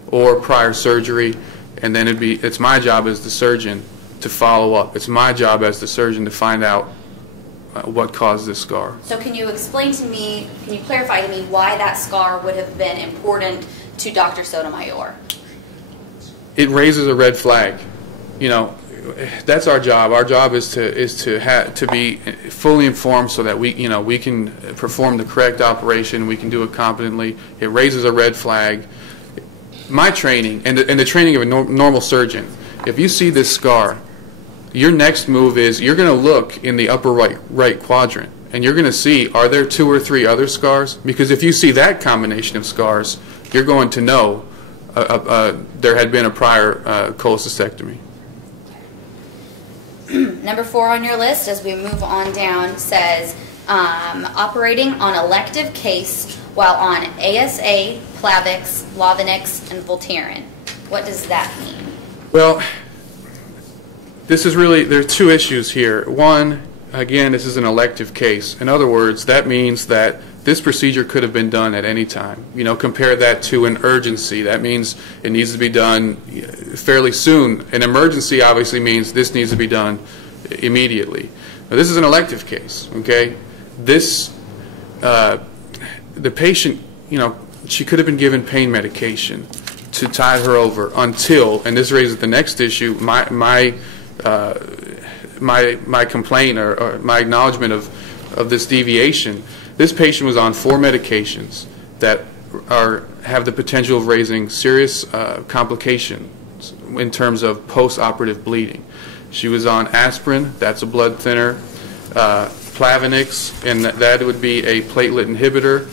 or prior surgery, and then it's my job as the surgeon to follow up. It's my job as the surgeon to find out what caused this scar. So can you explain to me, can you clarify to me why that scar would have been important to Dr. Sotomayor? It raises a red flag. That's our job. Our job is to be fully informed so that we can perform the correct operation. We can do it competently. It raises a red flag. My training and the training of a normal surgeon, if you see this scar, your next move is you're going to look in the upper right quadrant, and you're going to see, are there 2 or 3 other scars? Because if you see that combination of scars, you're going to know there had been a prior cholecystectomy. Number 4 on your list, as we move on down, says operating on elective case while on ASA, Plavix, Lovenox, and Voltaren. What does that mean? Well, there are 2 issues here. One, again, this is an elective case. In other words, that means that this procedure could have been done at any time. Compare that to an urgency. That means it needs to be done fairly soon. An emergency obviously means this needs to be done immediately. Now, this is an elective case, okay? The patient, she could have been given pain medication to tide her over until, and this raises the next issue, my complaint or my acknowledgement of this deviation. This patient was on 4 medications that have the potential of raising serious complications in terms of post-operative bleeding. She was on aspirin, that's a blood thinner, Plavix, and that would be a platelet inhibitor,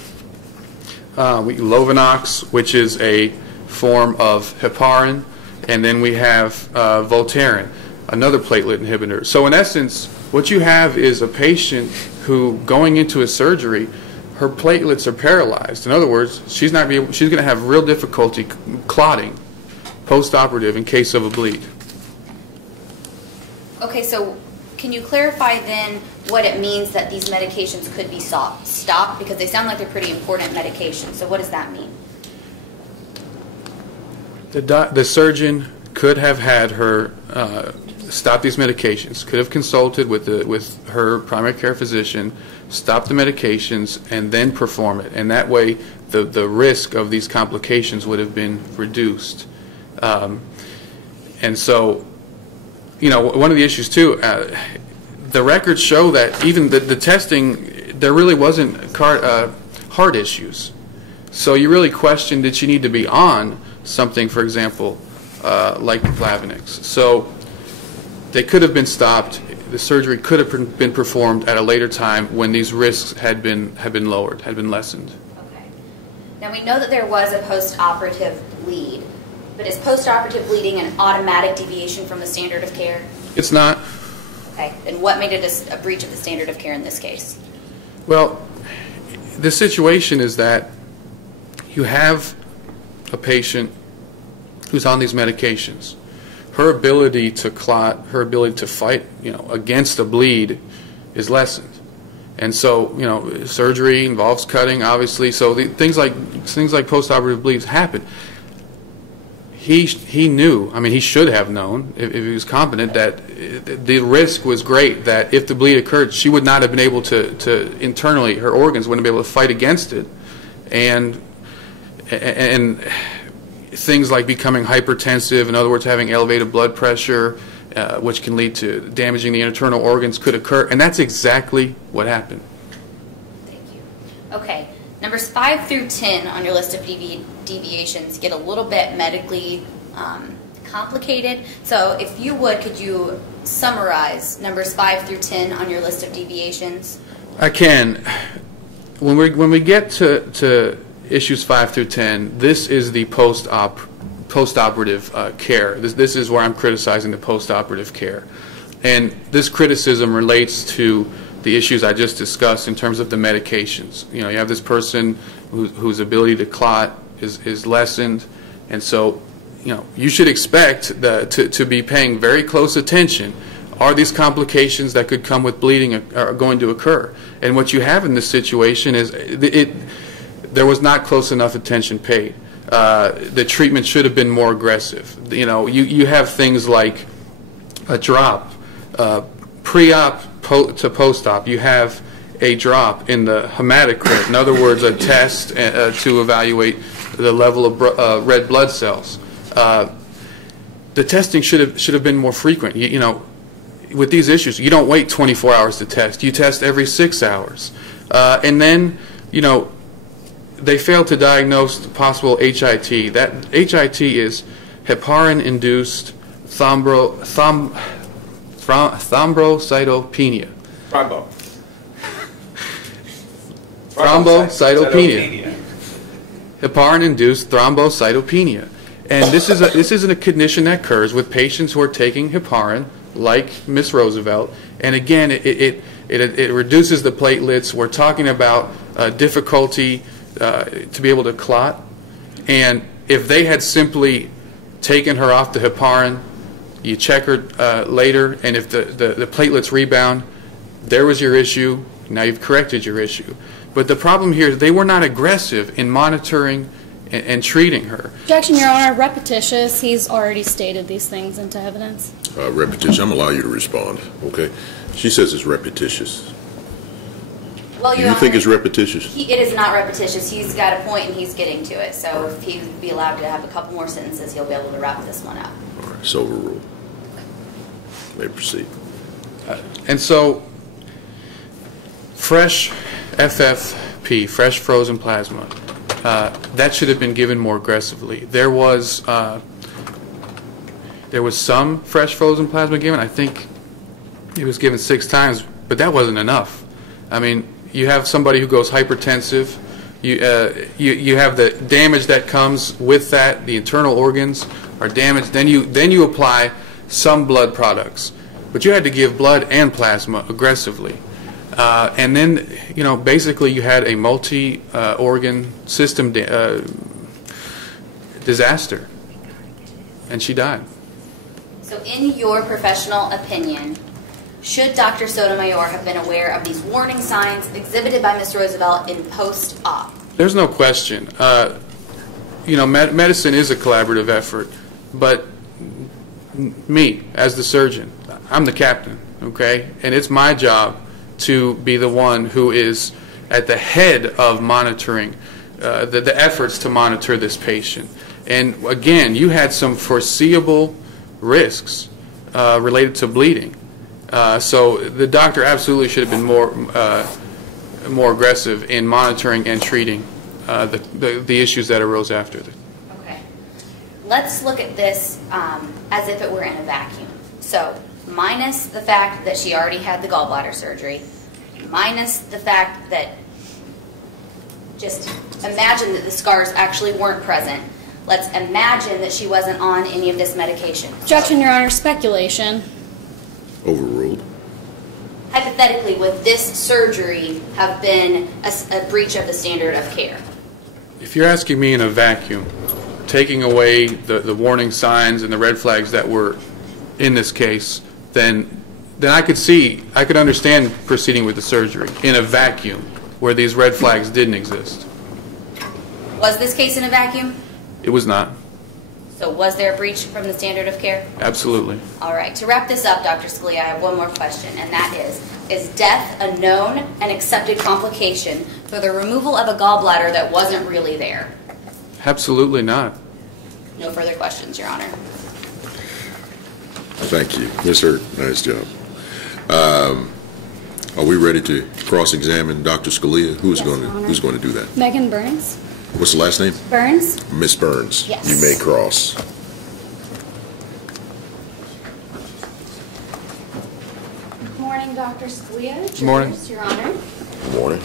Lovenox, which is a form of heparin, and then we have Voltaren, another platelet inhibitor. So in essence, what you have is a patient who, going into a surgery, her platelets are paralyzed. In other words, she's going to have real difficulty clotting post-operative in case of a bleed. Okay, so can you clarify then what it means that these medications could be stopped? Because they sound like they're pretty important medications. So what does that mean? The surgeon could have had her stop these medications, could have consulted with her primary care physician, stop the medications, and then perform it. And that way, the risk of these complications would have been reduced. And so, one of the issues too, the records show that even the testing, there really wasn't heart issues. So you really question, did she need to be on something, for example, like Plavix? So they could have been stopped. The surgery could have been performed at a later time when these risks had been lowered, had been lessened. Okay. Now we know that there was a post-operative bleed, but is post-operative bleeding an automatic deviation from the standard of care? It's not. Okay. And what made it a breach of the standard of care in this case? Well, the situation is that you have a patient who's on these medications. Her ability to clot, her ability to fight, against a bleed is lessened. And so, surgery involves cutting, obviously. So things like post-operative bleeds happen. He knew, he should have known, if he was competent, that the risk was great, that if the bleed occurred, she would not have been able to internally, her organs wouldn't be able to fight against it. And things like becoming hypertensive, in other words, having elevated blood pressure, which can lead to damaging the internal organs, could occur. And that's exactly what happened. Thank you. Okay. Numbers 5 through 10 on your list of deviations get a little bit medically complicated. So if you would, could you summarize numbers 5 through 10 on your list of deviations? I can. When we get to issues 5 through 10, this is the post-operative care. This is where I'm criticizing the post-operative care. And this criticism relates to the issues I just discussed in terms of the medications. You have this person whose ability to clot is lessened, and so you should expect to be paying very close attention. Are these complications that could come with bleeding are going to occur? And what you have in this situation is there was not close enough attention paid. The treatment should have been more aggressive. You have things like a drop, pre-op to post-op. You have a drop in the hematocrit, in other words, a test to evaluate the level of red blood cells. The testing should have been more frequent. With these issues, you don't wait 24 hours to test. You test every 6 hours. And then, they failed to diagnose possible HIT. That HIT is heparin-induced thrombocytopenia. Thrombocytopenia. Heparin-induced thrombocytopenia. And this is a condition that occurs with patients who are taking heparin, like Miss Roosevelt. And again, it reduces the platelets. We're talking about difficulty to be able to clot. And if they had simply taken her off the heparin, you check her later, and if the platelets rebound, there was your issue. Now you've corrected your issue. But the problem here is they were not aggressive in monitoring and treating her. Objection, Your Honor. Repetitious. He's already stated these things into evidence. Repetitious. I'm going to allow you to respond, okay? She says it's repetitious. Well, Do you think it's repetitious? It is not repetitious. He's got a point and he's getting to it. So if he would be allowed to have a couple more sentences, he'll be able to wrap this one up. All right, so overruled. May proceed. And so, fresh FFP, fresh frozen plasma, that should have been given more aggressively. There was some fresh frozen plasma given. I think it was given 6 times, but that wasn't enough. You have somebody who goes hypertensive. You have the damage that comes with that. The internal organs are damaged. Then you apply some blood products, but you had to give blood and plasma aggressively. And then basically you had a multi-organ system disaster, and she died. So in your professional opinion, should Dr. Sotomayor have been aware of these warning signs exhibited by Ms. Roosevelt in post-op? There's no question. Medicine is a collaborative effort, but me, as the surgeon, I'm the captain, okay? And it's my job to be the one who is at the head of monitoring the efforts to monitor this patient. And again, you had some foreseeable risks related to bleeding. So the doctor absolutely should have been more aggressive in monitoring and treating the issues that arose after. Okay. Let's look at this as if it were in a vacuum. So minus the fact that she already had the gallbladder surgery, minus the fact that, just imagine that the scars actually weren't present. Let's imagine that she wasn't on any of this medication. Objection, Your Honor. Speculation. Overruled. Hypothetically, would this surgery have been a breach of the standard of care? If you're asking me in a vacuum, taking away the warning signs and the red flags that were in this case, then I could understand proceeding with the surgery in a vacuum where these red flags didn't exist. Was this case in a vacuum? It was not. So was there a breach from the standard of care? Absolutely. All right. To wrap this up, Dr. Scalia, I have one more question, and that is death a known and accepted complication for the removal of a gallbladder that wasn't really there? Absolutely not. No further questions, Your Honor. Thank you. Ms. Hurt, nice job. Are we ready to cross-examine Dr. Scalia? Who's Yes, going Your Honor. to do that? Megan Burns. What's the last name? Burns. Miss Burns. Yes. You may cross. Good morning, Dr. Scalia. Good morning. Jurors, Your Honor. Good morning.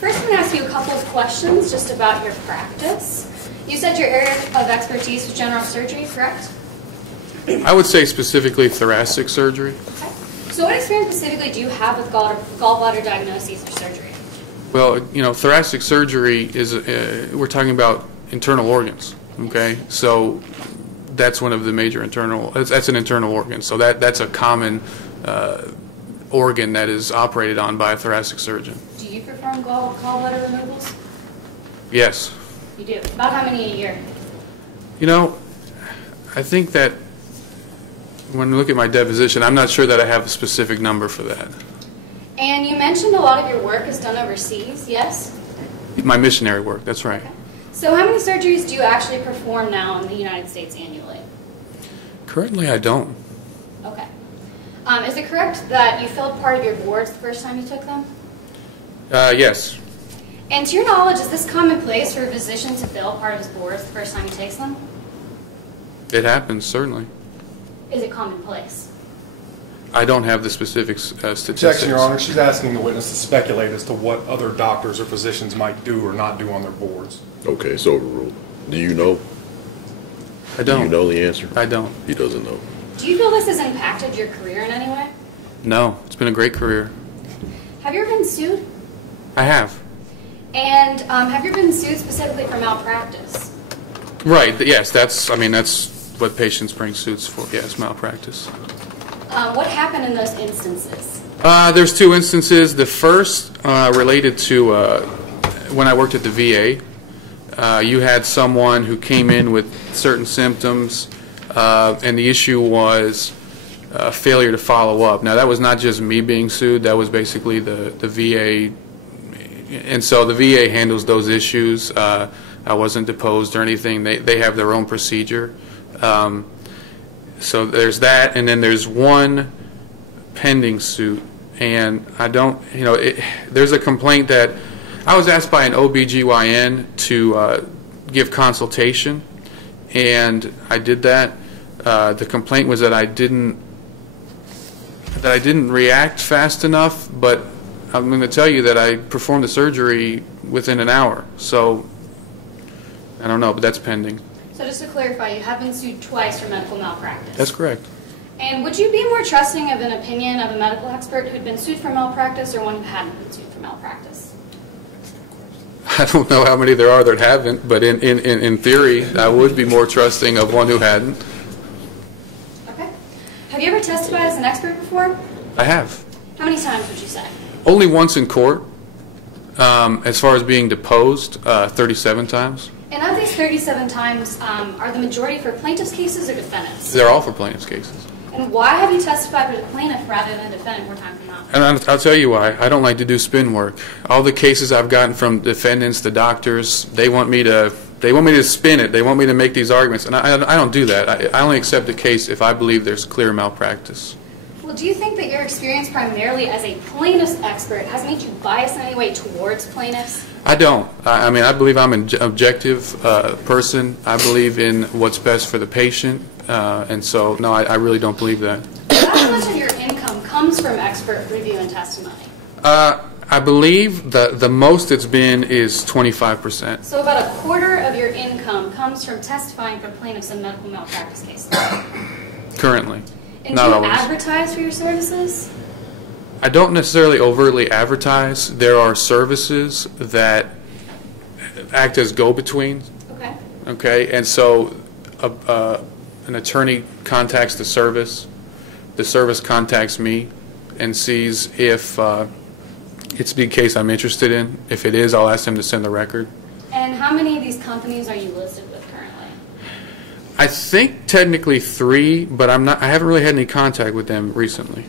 First, I'm going to ask you a couple of questions just about your practice. You said your area of expertise was general surgery, correct? I would say specifically thoracic surgery. Okay. So what experience specifically do you have with gallbladder diagnoses or surgery? Well, thoracic surgery is, we're talking about internal organs, okay? So that's one of the major that's an internal organ. So that's a common organ that is operated on by a thoracic surgeon. Do you perform gallbladder removals? Yes. You do. About how many a year? I think that when we look at my deposition, I'm not sure that I have a specific number for that. And you mentioned a lot of your work is done overseas, yes? My missionary work, that's right. Okay. So how many surgeries do you actually perform now in the United States annually? Currently, I don't. Okay. Is it correct that you failed part of your boards the first time you took them? Yes. And to your knowledge, is this commonplace for a physician to fail part of his boards the first time he takes them? It happens, certainly. Is it commonplace? I don't have the specific statistics. Objection, Your Honor. She's asking the witness to speculate as to what other doctors or physicians might do or not do on their boards. Okay, it's overruled. Do you know? I don't. Do you know the answer? I don't. He doesn't know. Do you feel this has impacted your career in any way? No, it's been a great career. Have you ever been sued? I have. And have you ever been sued specifically for malpractice? Right, yes, that's what patients bring suits for, yes, malpractice. What happened in those instances? There's two instances. The first related to when I worked at the VA. You had someone who came in with certain symptoms, and the issue was failure to follow up. Now, that was not just me being sued. That was basically the VA. And so the VA handles those issues. I wasn't deposed or anything. They have their own procedure. So there's that, and then there's one pending suit, and I don't, there's a complaint that I was asked by an OBGYN to give consultation, and I did that. The complaint was that I didn't react fast enough, but I'm going to tell you that I performed the surgery within an hour. So I don't know, but that's pending. So just to clarify, you have been sued twice for medical malpractice. That's correct. And would you be more trusting of an opinion of a medical expert who'd been sued for malpractice or one who hadn't been sued for malpractice? I don't know how many there are that haven't, but in theory, I would be more trusting of one who hadn't. Okay. Have you ever testified as an expert before? I have. How many times would you say? Only once in court. As far as being deposed, 37 times. And of these 37 times, are the majority for plaintiff's cases or defendants? They're all for plaintiff's cases. And why have you testified for the plaintiff rather than the defendant more times than not? And I'll tell you why. I don't like to do spin work. All the cases I've gotten from defendants, the doctors, they want me to spin it. They want me to make these arguments, and I don't do that. I only accept a case if I believe there's clear malpractice. Well, do you think that your experience primarily as a plaintiff's expert has made you biased in any way towards plaintiffs? I don't. I mean, I believe I'm an objective person. I believe in what's best for the patient, and so, no, I really don't believe that. How much of your income comes from expert review and testimony? I believe the most it's been is 25%. So about a quarter of your income comes from testifying for plaintiffs in medical malpractice cases. Currently. And Not do you always. advertise for your services? I don't necessarily overtly advertise. There are services that act as go-betweens. Okay. Okay, and so an attorney contacts the service contacts me and sees if it's the case I'm interested in. If it is, I'll ask them to send the record. And how many of these companies are you listed with currently? I think technically 3, but I haven't really had any contact with them recently.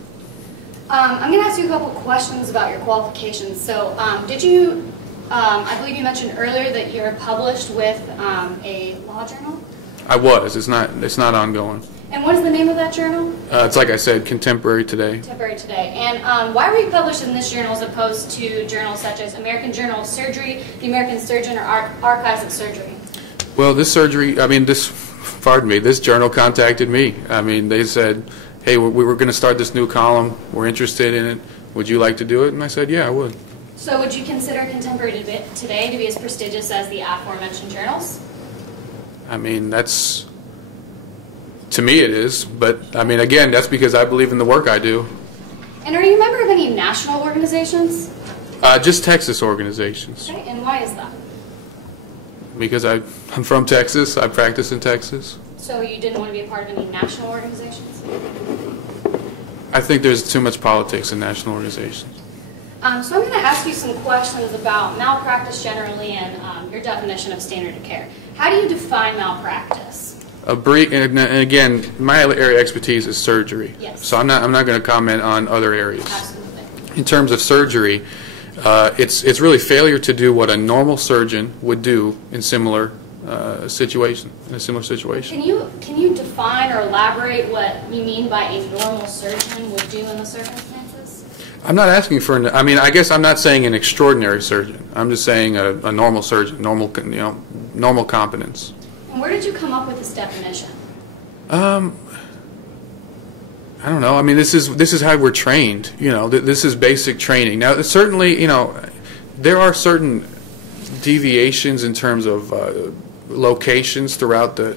I'm going to ask you a couple questions about your qualifications. So did you, I believe you mentioned earlier that you're published with a law journal? I was. It's not ongoing. And what is the name of that journal? It's like I said, Contemporary Today. Contemporary Today. And why were you published in this journal as opposed to journals such as American Journal of Surgery, the American Surgeon, or Archives of Surgery? Well, this journal contacted me. I mean, they said, hey, we were going to start this new column. We're interested in it. Would you like to do it? And I said, yeah, I would. So would you consider Contemporary Today to be as prestigious as the aforementioned journals? I mean, to me it is. But, I mean, again, that's because I believe in the work I do. And are you a member of any national organizations? Just Texas organizations. Okay, and why is that? Because I'm from Texas. I practice in Texas. So you didn't want to be a part of any national organizations? I think there's too much politics in national organizations. So I'm going to ask you some questions about malpractice generally and your definition of standard of care. How do you define malpractice? And again, my area of expertise is surgery. Yes. So I'm not going to comment on other areas. Absolutely. In terms of surgery, it's really failure to do what a normal surgeon would do in similar situation. Can you define or elaborate what you mean by a normal surgeon would do in the circumstances? I'm not asking for I guess I'm not saying an extraordinary surgeon. I'm just saying a normal surgeon, normal competence. And where did you come up with this definition? I don't know. I mean, this is how we're trained. This is basic training. Now, certainly, there are certain deviations in terms of locations throughout the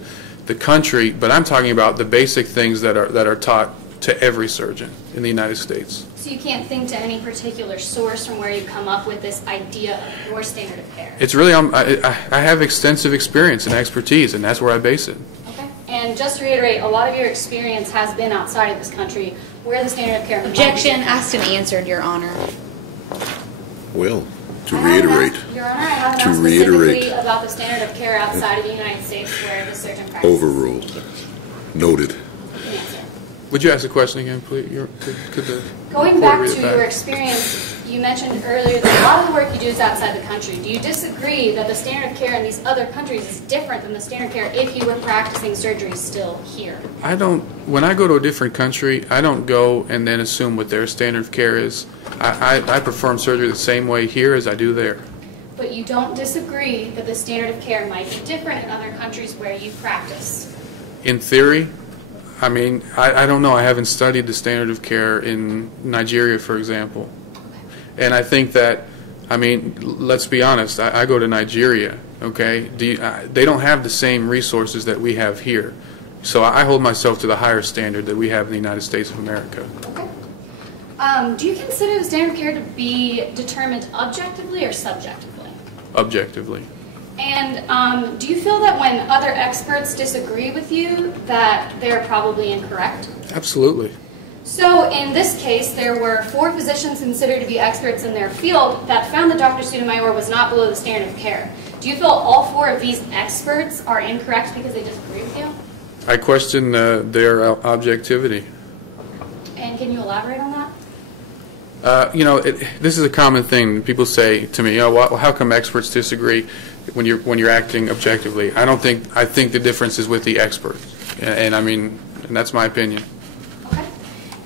country, but I'm talking about the basic things that are taught to every surgeon in the United States. So you can't think to any particular source from where you come up with this idea of your standard of care? It's really, I have extensive experience and expertise, and that's where I base it. Okay. And just to reiterate, a lot of your experience has been outside of this country. Where the standard of care? Objection, asked and answered, Your Honor. Well, to reiterate, Your Honor, I haven't asked specifically about the standard of care outside of the United States where the surgeon practices. overruled, noted. Would you ask the question again, please? Going back to your experience, you mentioned earlier that a lot of the work you do is outside the country. Do you disagree that the standard of care in these other countries is different than the standard of care if you were practicing surgery still here? When I go to a different country, I don't go and then assume what their standard of care is. I perform surgery the same way here as I do there. But you don't disagree that the standard of care might be different in other countries where you practice? In theory, I mean, I don't know. I haven't studied the standard of care in Nigeria, for example. And I think that, I mean, let's be honest. I go to Nigeria, okay? They don't have the same resources that we have here. So I hold myself to the higher standard that we have in the United States of America. Okay. Do you consider the standard of care to be determined objectively or subjectively? Objectively. And do you feel that when other experts disagree with you that they're probably incorrect? Absolutely. So in this case, there were 4 physicians considered to be experts in their field that found that Dr. Sotomayor was not below the standard of care. Do you feel all 4 of these experts are incorrect because they disagree with you? I question their objectivity. And can you elaborate on that? This is a common thing. People say to me, well, how come experts disagree when you're acting objectively? I think the difference is with the expert, and that's my opinion. Okay.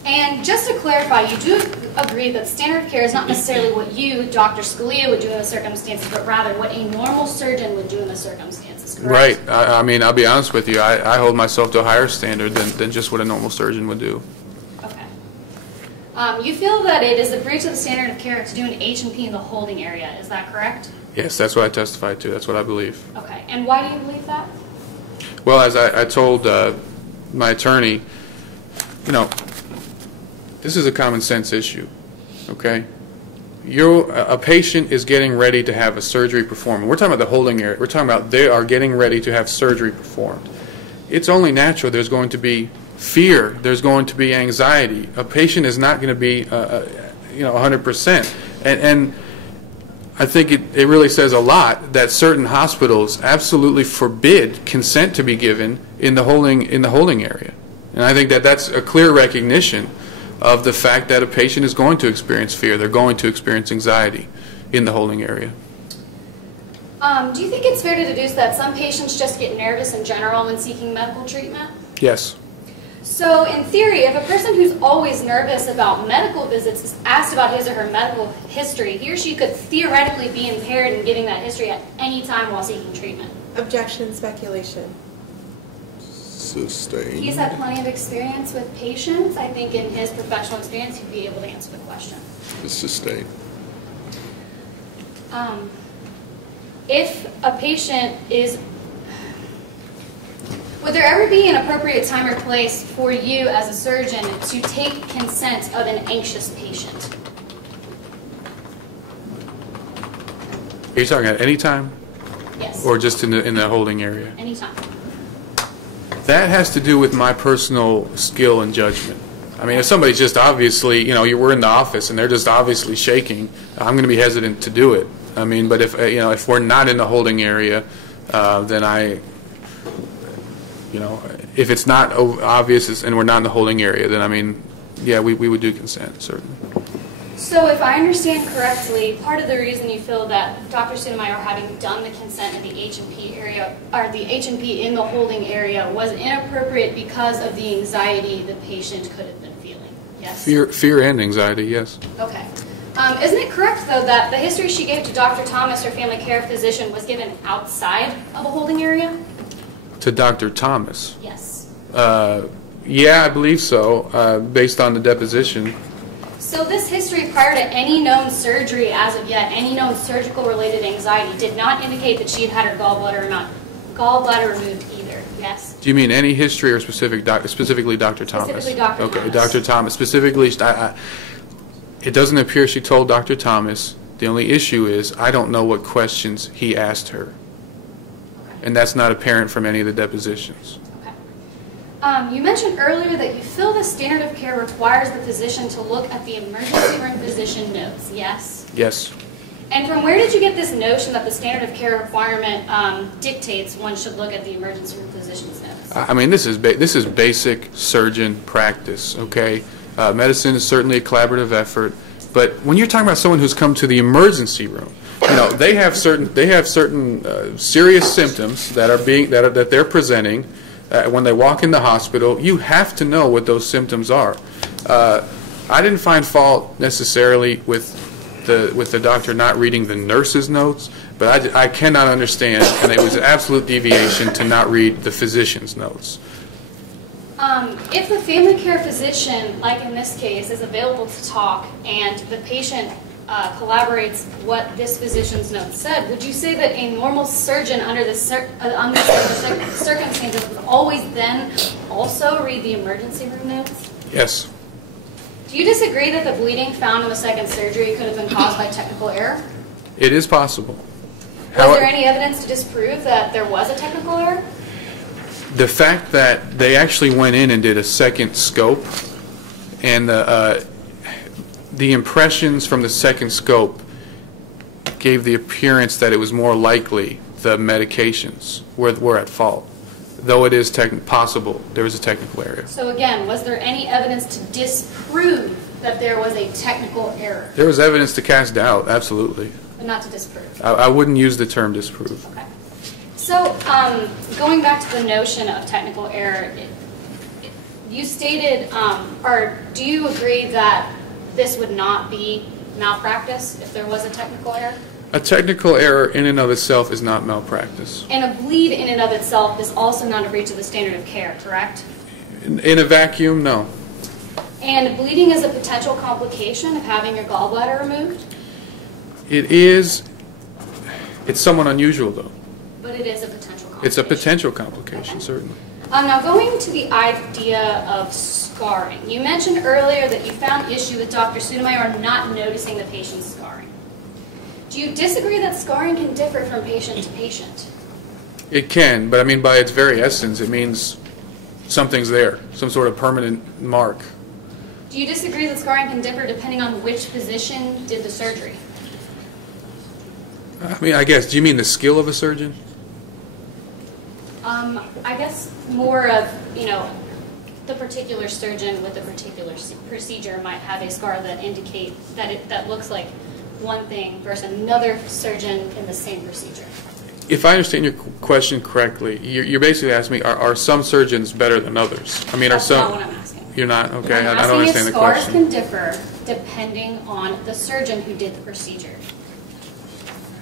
And just to clarify, you do agree that standard of care is not necessarily what you, Dr. Scalia, would do in the circumstances, but rather what a normal surgeon would do in the circumstances, correct? Right. I mean, I'll be honest with you. I hold myself to a higher standard than just what a normal surgeon would do. Okay. You feel that it is a breach of the standard of care to do an H&P in the holding area, is that correct? Yes, that's what I testified to. That's what I believe. Okay. And why do you believe that? Well, as I told my attorney, you know, this is a common sense issue, okay? A patient is getting ready to have a surgery performed. We're talking about the holding area. We're talking about they are getting ready to have surgery performed. It's only natural there's going to be fear. There's going to be anxiety. A patient is not going to be, 100%. And I think it really says a lot that certain hospitals absolutely forbid consent to be given in the holding area. And I think that that's a clear recognition of the fact that a patient is going to experience fear. They're going to experience anxiety in the holding area. Do you think it's fair to deduce that some patients just get nervous in general when seeking medical treatment? Yes. So in theory, if a person who's always nervous about medical visits is asked about his or her medical history, he or she could theoretically be impaired in giving that history at any time while seeking treatment. Objection, speculation. Sustained. He's had plenty of experience with patients. I think in his professional experience, he'd be able to answer the question. Sustained. If a patient is... Would there ever be an appropriate time or place for you as a surgeon to take consent of an anxious patient? Are you talking at any time? Yes. Or just in the holding area? Anytime. That has to do with my personal skill and judgment. I mean, if somebody's just obviously, we're in the office and they're just obviously shaking, I'm going to be hesitant to do it. I mean, but if we're not in the holding area, then if it's not obvious and we're not in the holding area, then we would do consent, certainly. So if I understand correctly, part of the reason you feel that Dr. Sotomayor, having done the consent in the H&P area, or the H&P in the holding area, was inappropriate because of the anxiety the patient could have been feeling, yes? Fear and anxiety, yes. Okay. Isn't it correct, though, that the history she gave to Dr. Thomas, her family care physician, was given outside of a holding area? To Dr. Thomas? Yes. Yeah, I believe so, based on the deposition. So this history prior to any known surgery as of yet, any known surgical-related anxiety, did not indicate that she had had her gallbladder removed either, yes? Do you mean any history or specifically Dr. Thomas? Specifically Dr. Okay, Thomas. Dr. Thomas. Specifically, it doesn't appear she told Dr. Thomas. The only issue is I don't know what questions he asked her. Okay. And that's not apparent from any of the depositions. You mentioned earlier that you feel the standard of care requires the physician to look at the emergency room physician notes, yes? Yes. And from where did you get this notion that the standard of care requirement dictates one should look at the emergency room physician's notes? I mean, this is basic surgeon practice, okay? Medicine is certainly a collaborative effort, but when you're talking about someone who's come to the emergency room, they have certain serious symptoms that they're presenting. When they walk in the hospital, you have to know what those symptoms are. I didn't find fault necessarily with the doctor not reading the nurse's notes, but I cannot understand, and it was an absolute deviation to not read the physician's notes. If the family care physician, like in this case, is available to talk and the patient collaborates what this physician's notes said, would you say that a normal surgeon under the circumstances would always then also read the emergency room notes? Yes. Do you disagree that the bleeding found in the second surgery could have been caused by technical error? It is possible. Was there any evidence to disprove that there was a technical error? The fact that they actually went in and did a second scope, and the impressions from the second scope gave the appearance that it was more likely the medications were at fault, though it is possible there was a technical error. So again, was there any evidence to disprove that there was a technical error? There was evidence to cast doubt, absolutely. But not to disprove? I wouldn't use the term disprove. Okay. So going back to the notion of technical error, you stated, or do you agree that this would not be malpractice if there was a technical error? A technical error in and of itself is not malpractice. And a bleed in and of itself is also not a breach of the standard of care, correct? In a vacuum, no. And bleeding is a potential complication of having your gallbladder removed? It is. It's somewhat unusual, though. But it is a potential complication. It's a potential complication, certainly. Now, going to the idea of scarring, you mentioned earlier that you found issue with Dr. Sotomayor not noticing the patient's scarring. Do you disagree that scarring can differ from patient to patient? It can, but I mean, by its very essence, it means something's there, some sort of permanent mark. Do you disagree that scarring can differ depending on which physician did the surgery? I mean, I guess, do you mean the skill of a surgeon? I guess more of, the particular surgeon with a particular procedure might have a scar that indicate that looks like one thing versus another surgeon in the same procedure. If I understand your question correctly, you're basically asking me, are some surgeons better than others? I mean, That's are some... not what I'm asking. You're not? Okay, I'm I don't understand the asking if scars question. can differ depending on the surgeon who did the procedure.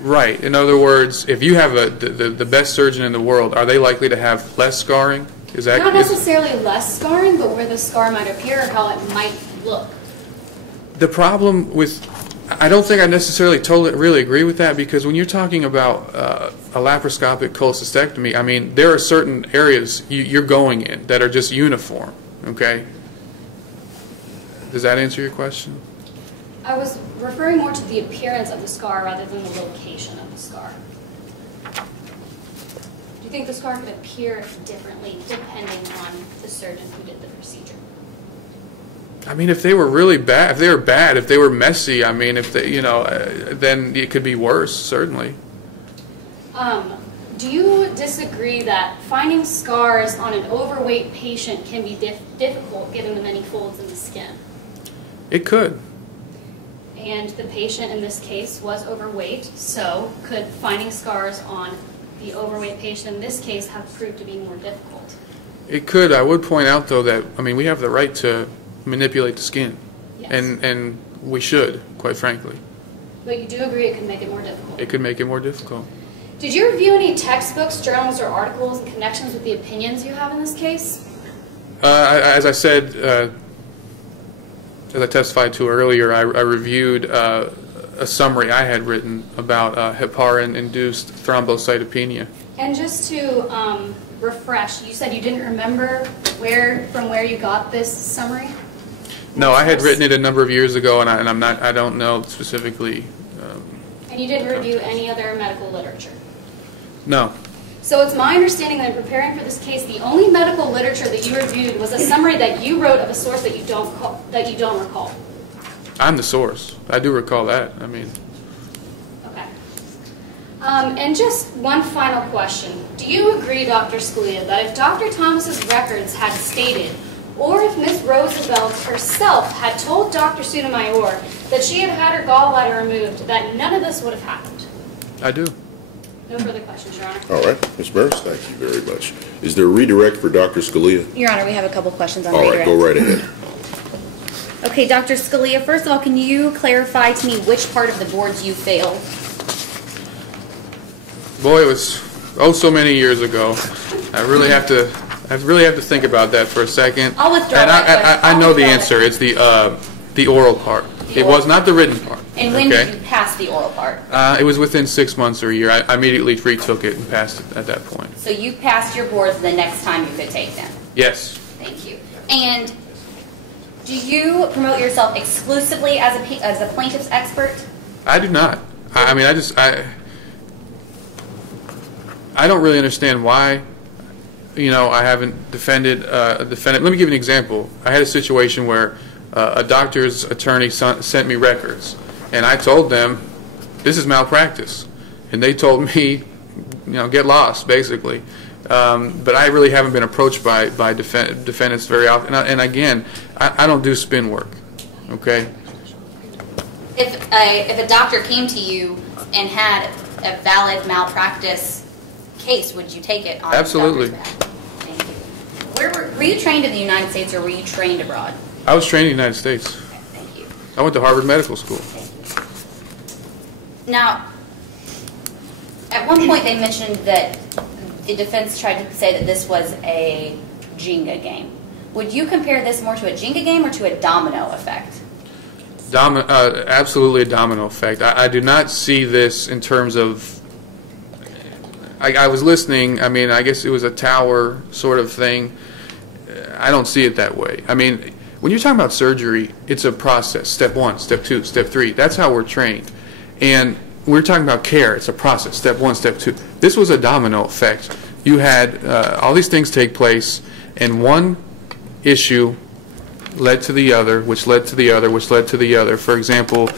Right. In other words, if you have the best surgeon in the world, are they likely to have less scarring? Is that Not necessarily less scarring, but where the scar might appear or how it might look. The problem with... I don't think I necessarily really agree with that, because when you're talking about a laparoscopic cholecystectomy, I mean, there are certain areas you're going in that are just uniform, okay? Does that answer your question? I was referring more to the appearance of the scar rather than the location of the scar. Do you think the scar could appear differently depending on the surgeon who did the procedure? I mean, if they were really bad, if they were messy, I mean, if they, then it could be worse, certainly. Do you disagree that finding scars on an overweight patient can be difficult given the many folds in the skin? It could. And the patient in this case was overweight, so could finding scars on the overweight patient in this case have proved to be more difficult? It could. I would point out, though, that, I mean, we have the right to manipulate the skin. Yes. And we should, quite frankly. But you do agree it could make it more difficult? It could make it more difficult. Did you review any textbooks, journals, or articles in connections with the opinions you have in this case? As I said, as I testified to earlier, I reviewed a summary I had written about heparin-induced thrombocytopenia. And just to refresh, you said you didn't remember from where you got this summary? No, I had written it a number of years ago, and I don't know specifically. And you didn't review any other medical literature? No. So it's my understanding that in preparing for this case, the only medical literature that you reviewed was a summary that you wrote of a source that you don't recall. I'm the source. I do recall that. I mean. Okay. And just one final question. Do you agree, Dr. Scalia, that if Dr. Thomas's records had stated, or if Ms. Roosevelt herself had told Dr. Sotomayor that she had had her gallbladder removed, that none of this would have happened? I do. No further questions, Your Honor. All right, Ms. Burris, thank you very much. Is there a redirect for Dr. Scalia? Your Honor, we have a couple questions on All right, redirect. go right ahead. Okay, Dr. Scalia, first of all, can you clarify to me which part of the boards you failed? Boy, it was so many years ago. I really have to think about that for a second. I'll withdraw and that question. I I'll know the withdraw answer. that. It's the oral part. It was not the written part. And when okay? did you pass the oral part? It was within 6 months or a year. I immediately retook it and passed it at that point. So you passed your boards the next time you could take them? Yes. Thank you. And do you promote yourself exclusively as a plaintiff's expert? I do not. I mean, I don't really understand why, I haven't defended a defendant. Let me give you an example. I had a situation where a doctor's attorney sent me records, and I told them, this is malpractice. And they told me, get lost, basically. But I really haven't been approached by defendants very often. And again, I don't do spin work, okay? If a doctor came to you and had a valid malpractice case, would you take it on Absolutely. the doctor's behalf? Thank you. were you trained in the United States or were you trained abroad? I was trained in the United States. Okay, thank you. I went to Harvard Medical School. Now, at one point they mentioned that the defense tried to say that this was a Jenga game. Would you compare this more to a Jenga game or to a domino effect? Absolutely a domino effect. I do not see this in terms of... I was listening. I mean, I guess it was a tower sort of thing. I don't see it that way. I mean, when you're talking about surgery, it's a process. Step 1, step 2, step 3. That's how we're trained. And we're talking about care. It's a process. Step 1, step 2. This was a domino effect. You had all these things take place, and one issue led to the other, which led to the other, which led to the other. For example,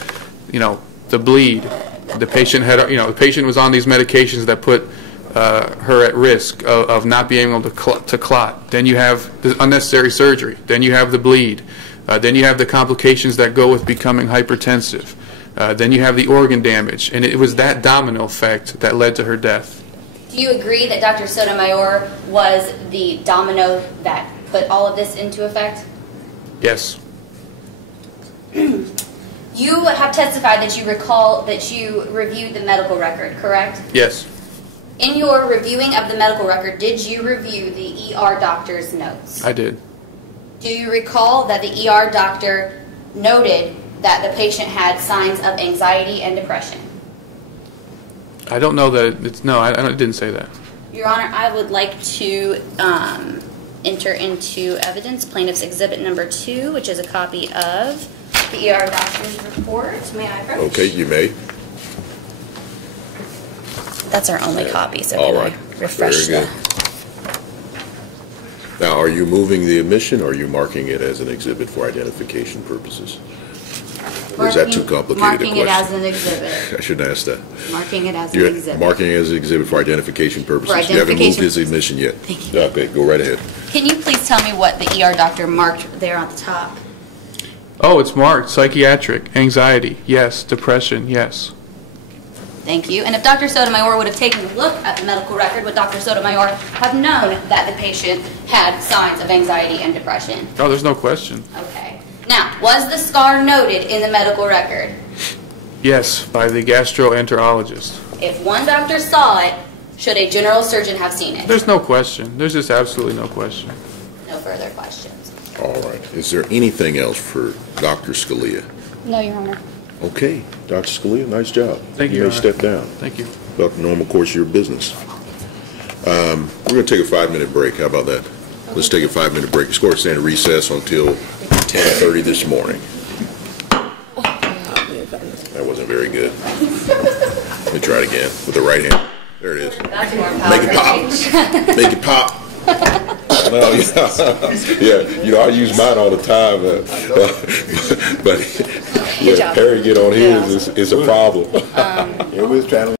the bleed. The patient had, the patient was on these medications that put her at risk of not being able to clot. Then you have the unnecessary surgery. Then you have the bleed. Then you have the complications that go with becoming hypertensive. Then you have the organ damage. And it was that domino effect that led to her death. Do you agree that Dr. Sotomayor was the domino that put all of this into effect? Yes. You have testified that you recall that you reviewed the medical record, correct? Yes. In your reviewing of the medical record, did you review the ER doctor's notes? I did. Do you recall that the ER doctor noted that the patient had signs of anxiety and depression? I don't know that it's... No, I didn't say that. Your Honor, I would like to enter into evidence Plaintiff's Exhibit Number 2, which is a copy of the ER doctor's report. May I approach? Okay, you may. That's our only copy, so all can right. I refresh Very good. Now, are you moving the admission, or are you marking it as an exhibit for identification purposes? Or is that too complicated a Marking it as question? an exhibit. I shouldn't ask that. Marking it as an You're exhibit. marking it as an exhibit for identification purposes. For You haven't moved identification his admission yet. Thank you. Okay, go right ahead. Can you please tell me what the ER doctor marked there on the top? Oh, it's marked. Psychiatric. Anxiety. Yes. Depression. Yes. Thank you. And if Dr. Sotomayor would have taken a look at the medical record, would Dr. Sotomayor have known that the patient had signs of anxiety and depression? Oh, there's no question. Okay. Now, was the scar noted in the medical record? Yes, by the gastroenterologist. If one doctor saw it, should a general surgeon have seen it? There's no question. There's just absolutely no question. No further questions. All right. Is there anything else for Dr. Scalia? No, Your Honor. Okay, Dr. Scalia, nice job. Thank you, You Your may Honor. step down. Thank you. About the normal course of your business. We're going to take a 5-minute break. How about that? Let's take a 5-minute break. Let's go to stand at recess until 10:30 this morning. That wasn't very good. Let me try it again with the right hand. There it is. That's more Make it pop. Make it pop. No, yeah, I use mine all the time, but yeah, Perry get on his, it's a problem. Yeah, we was trying to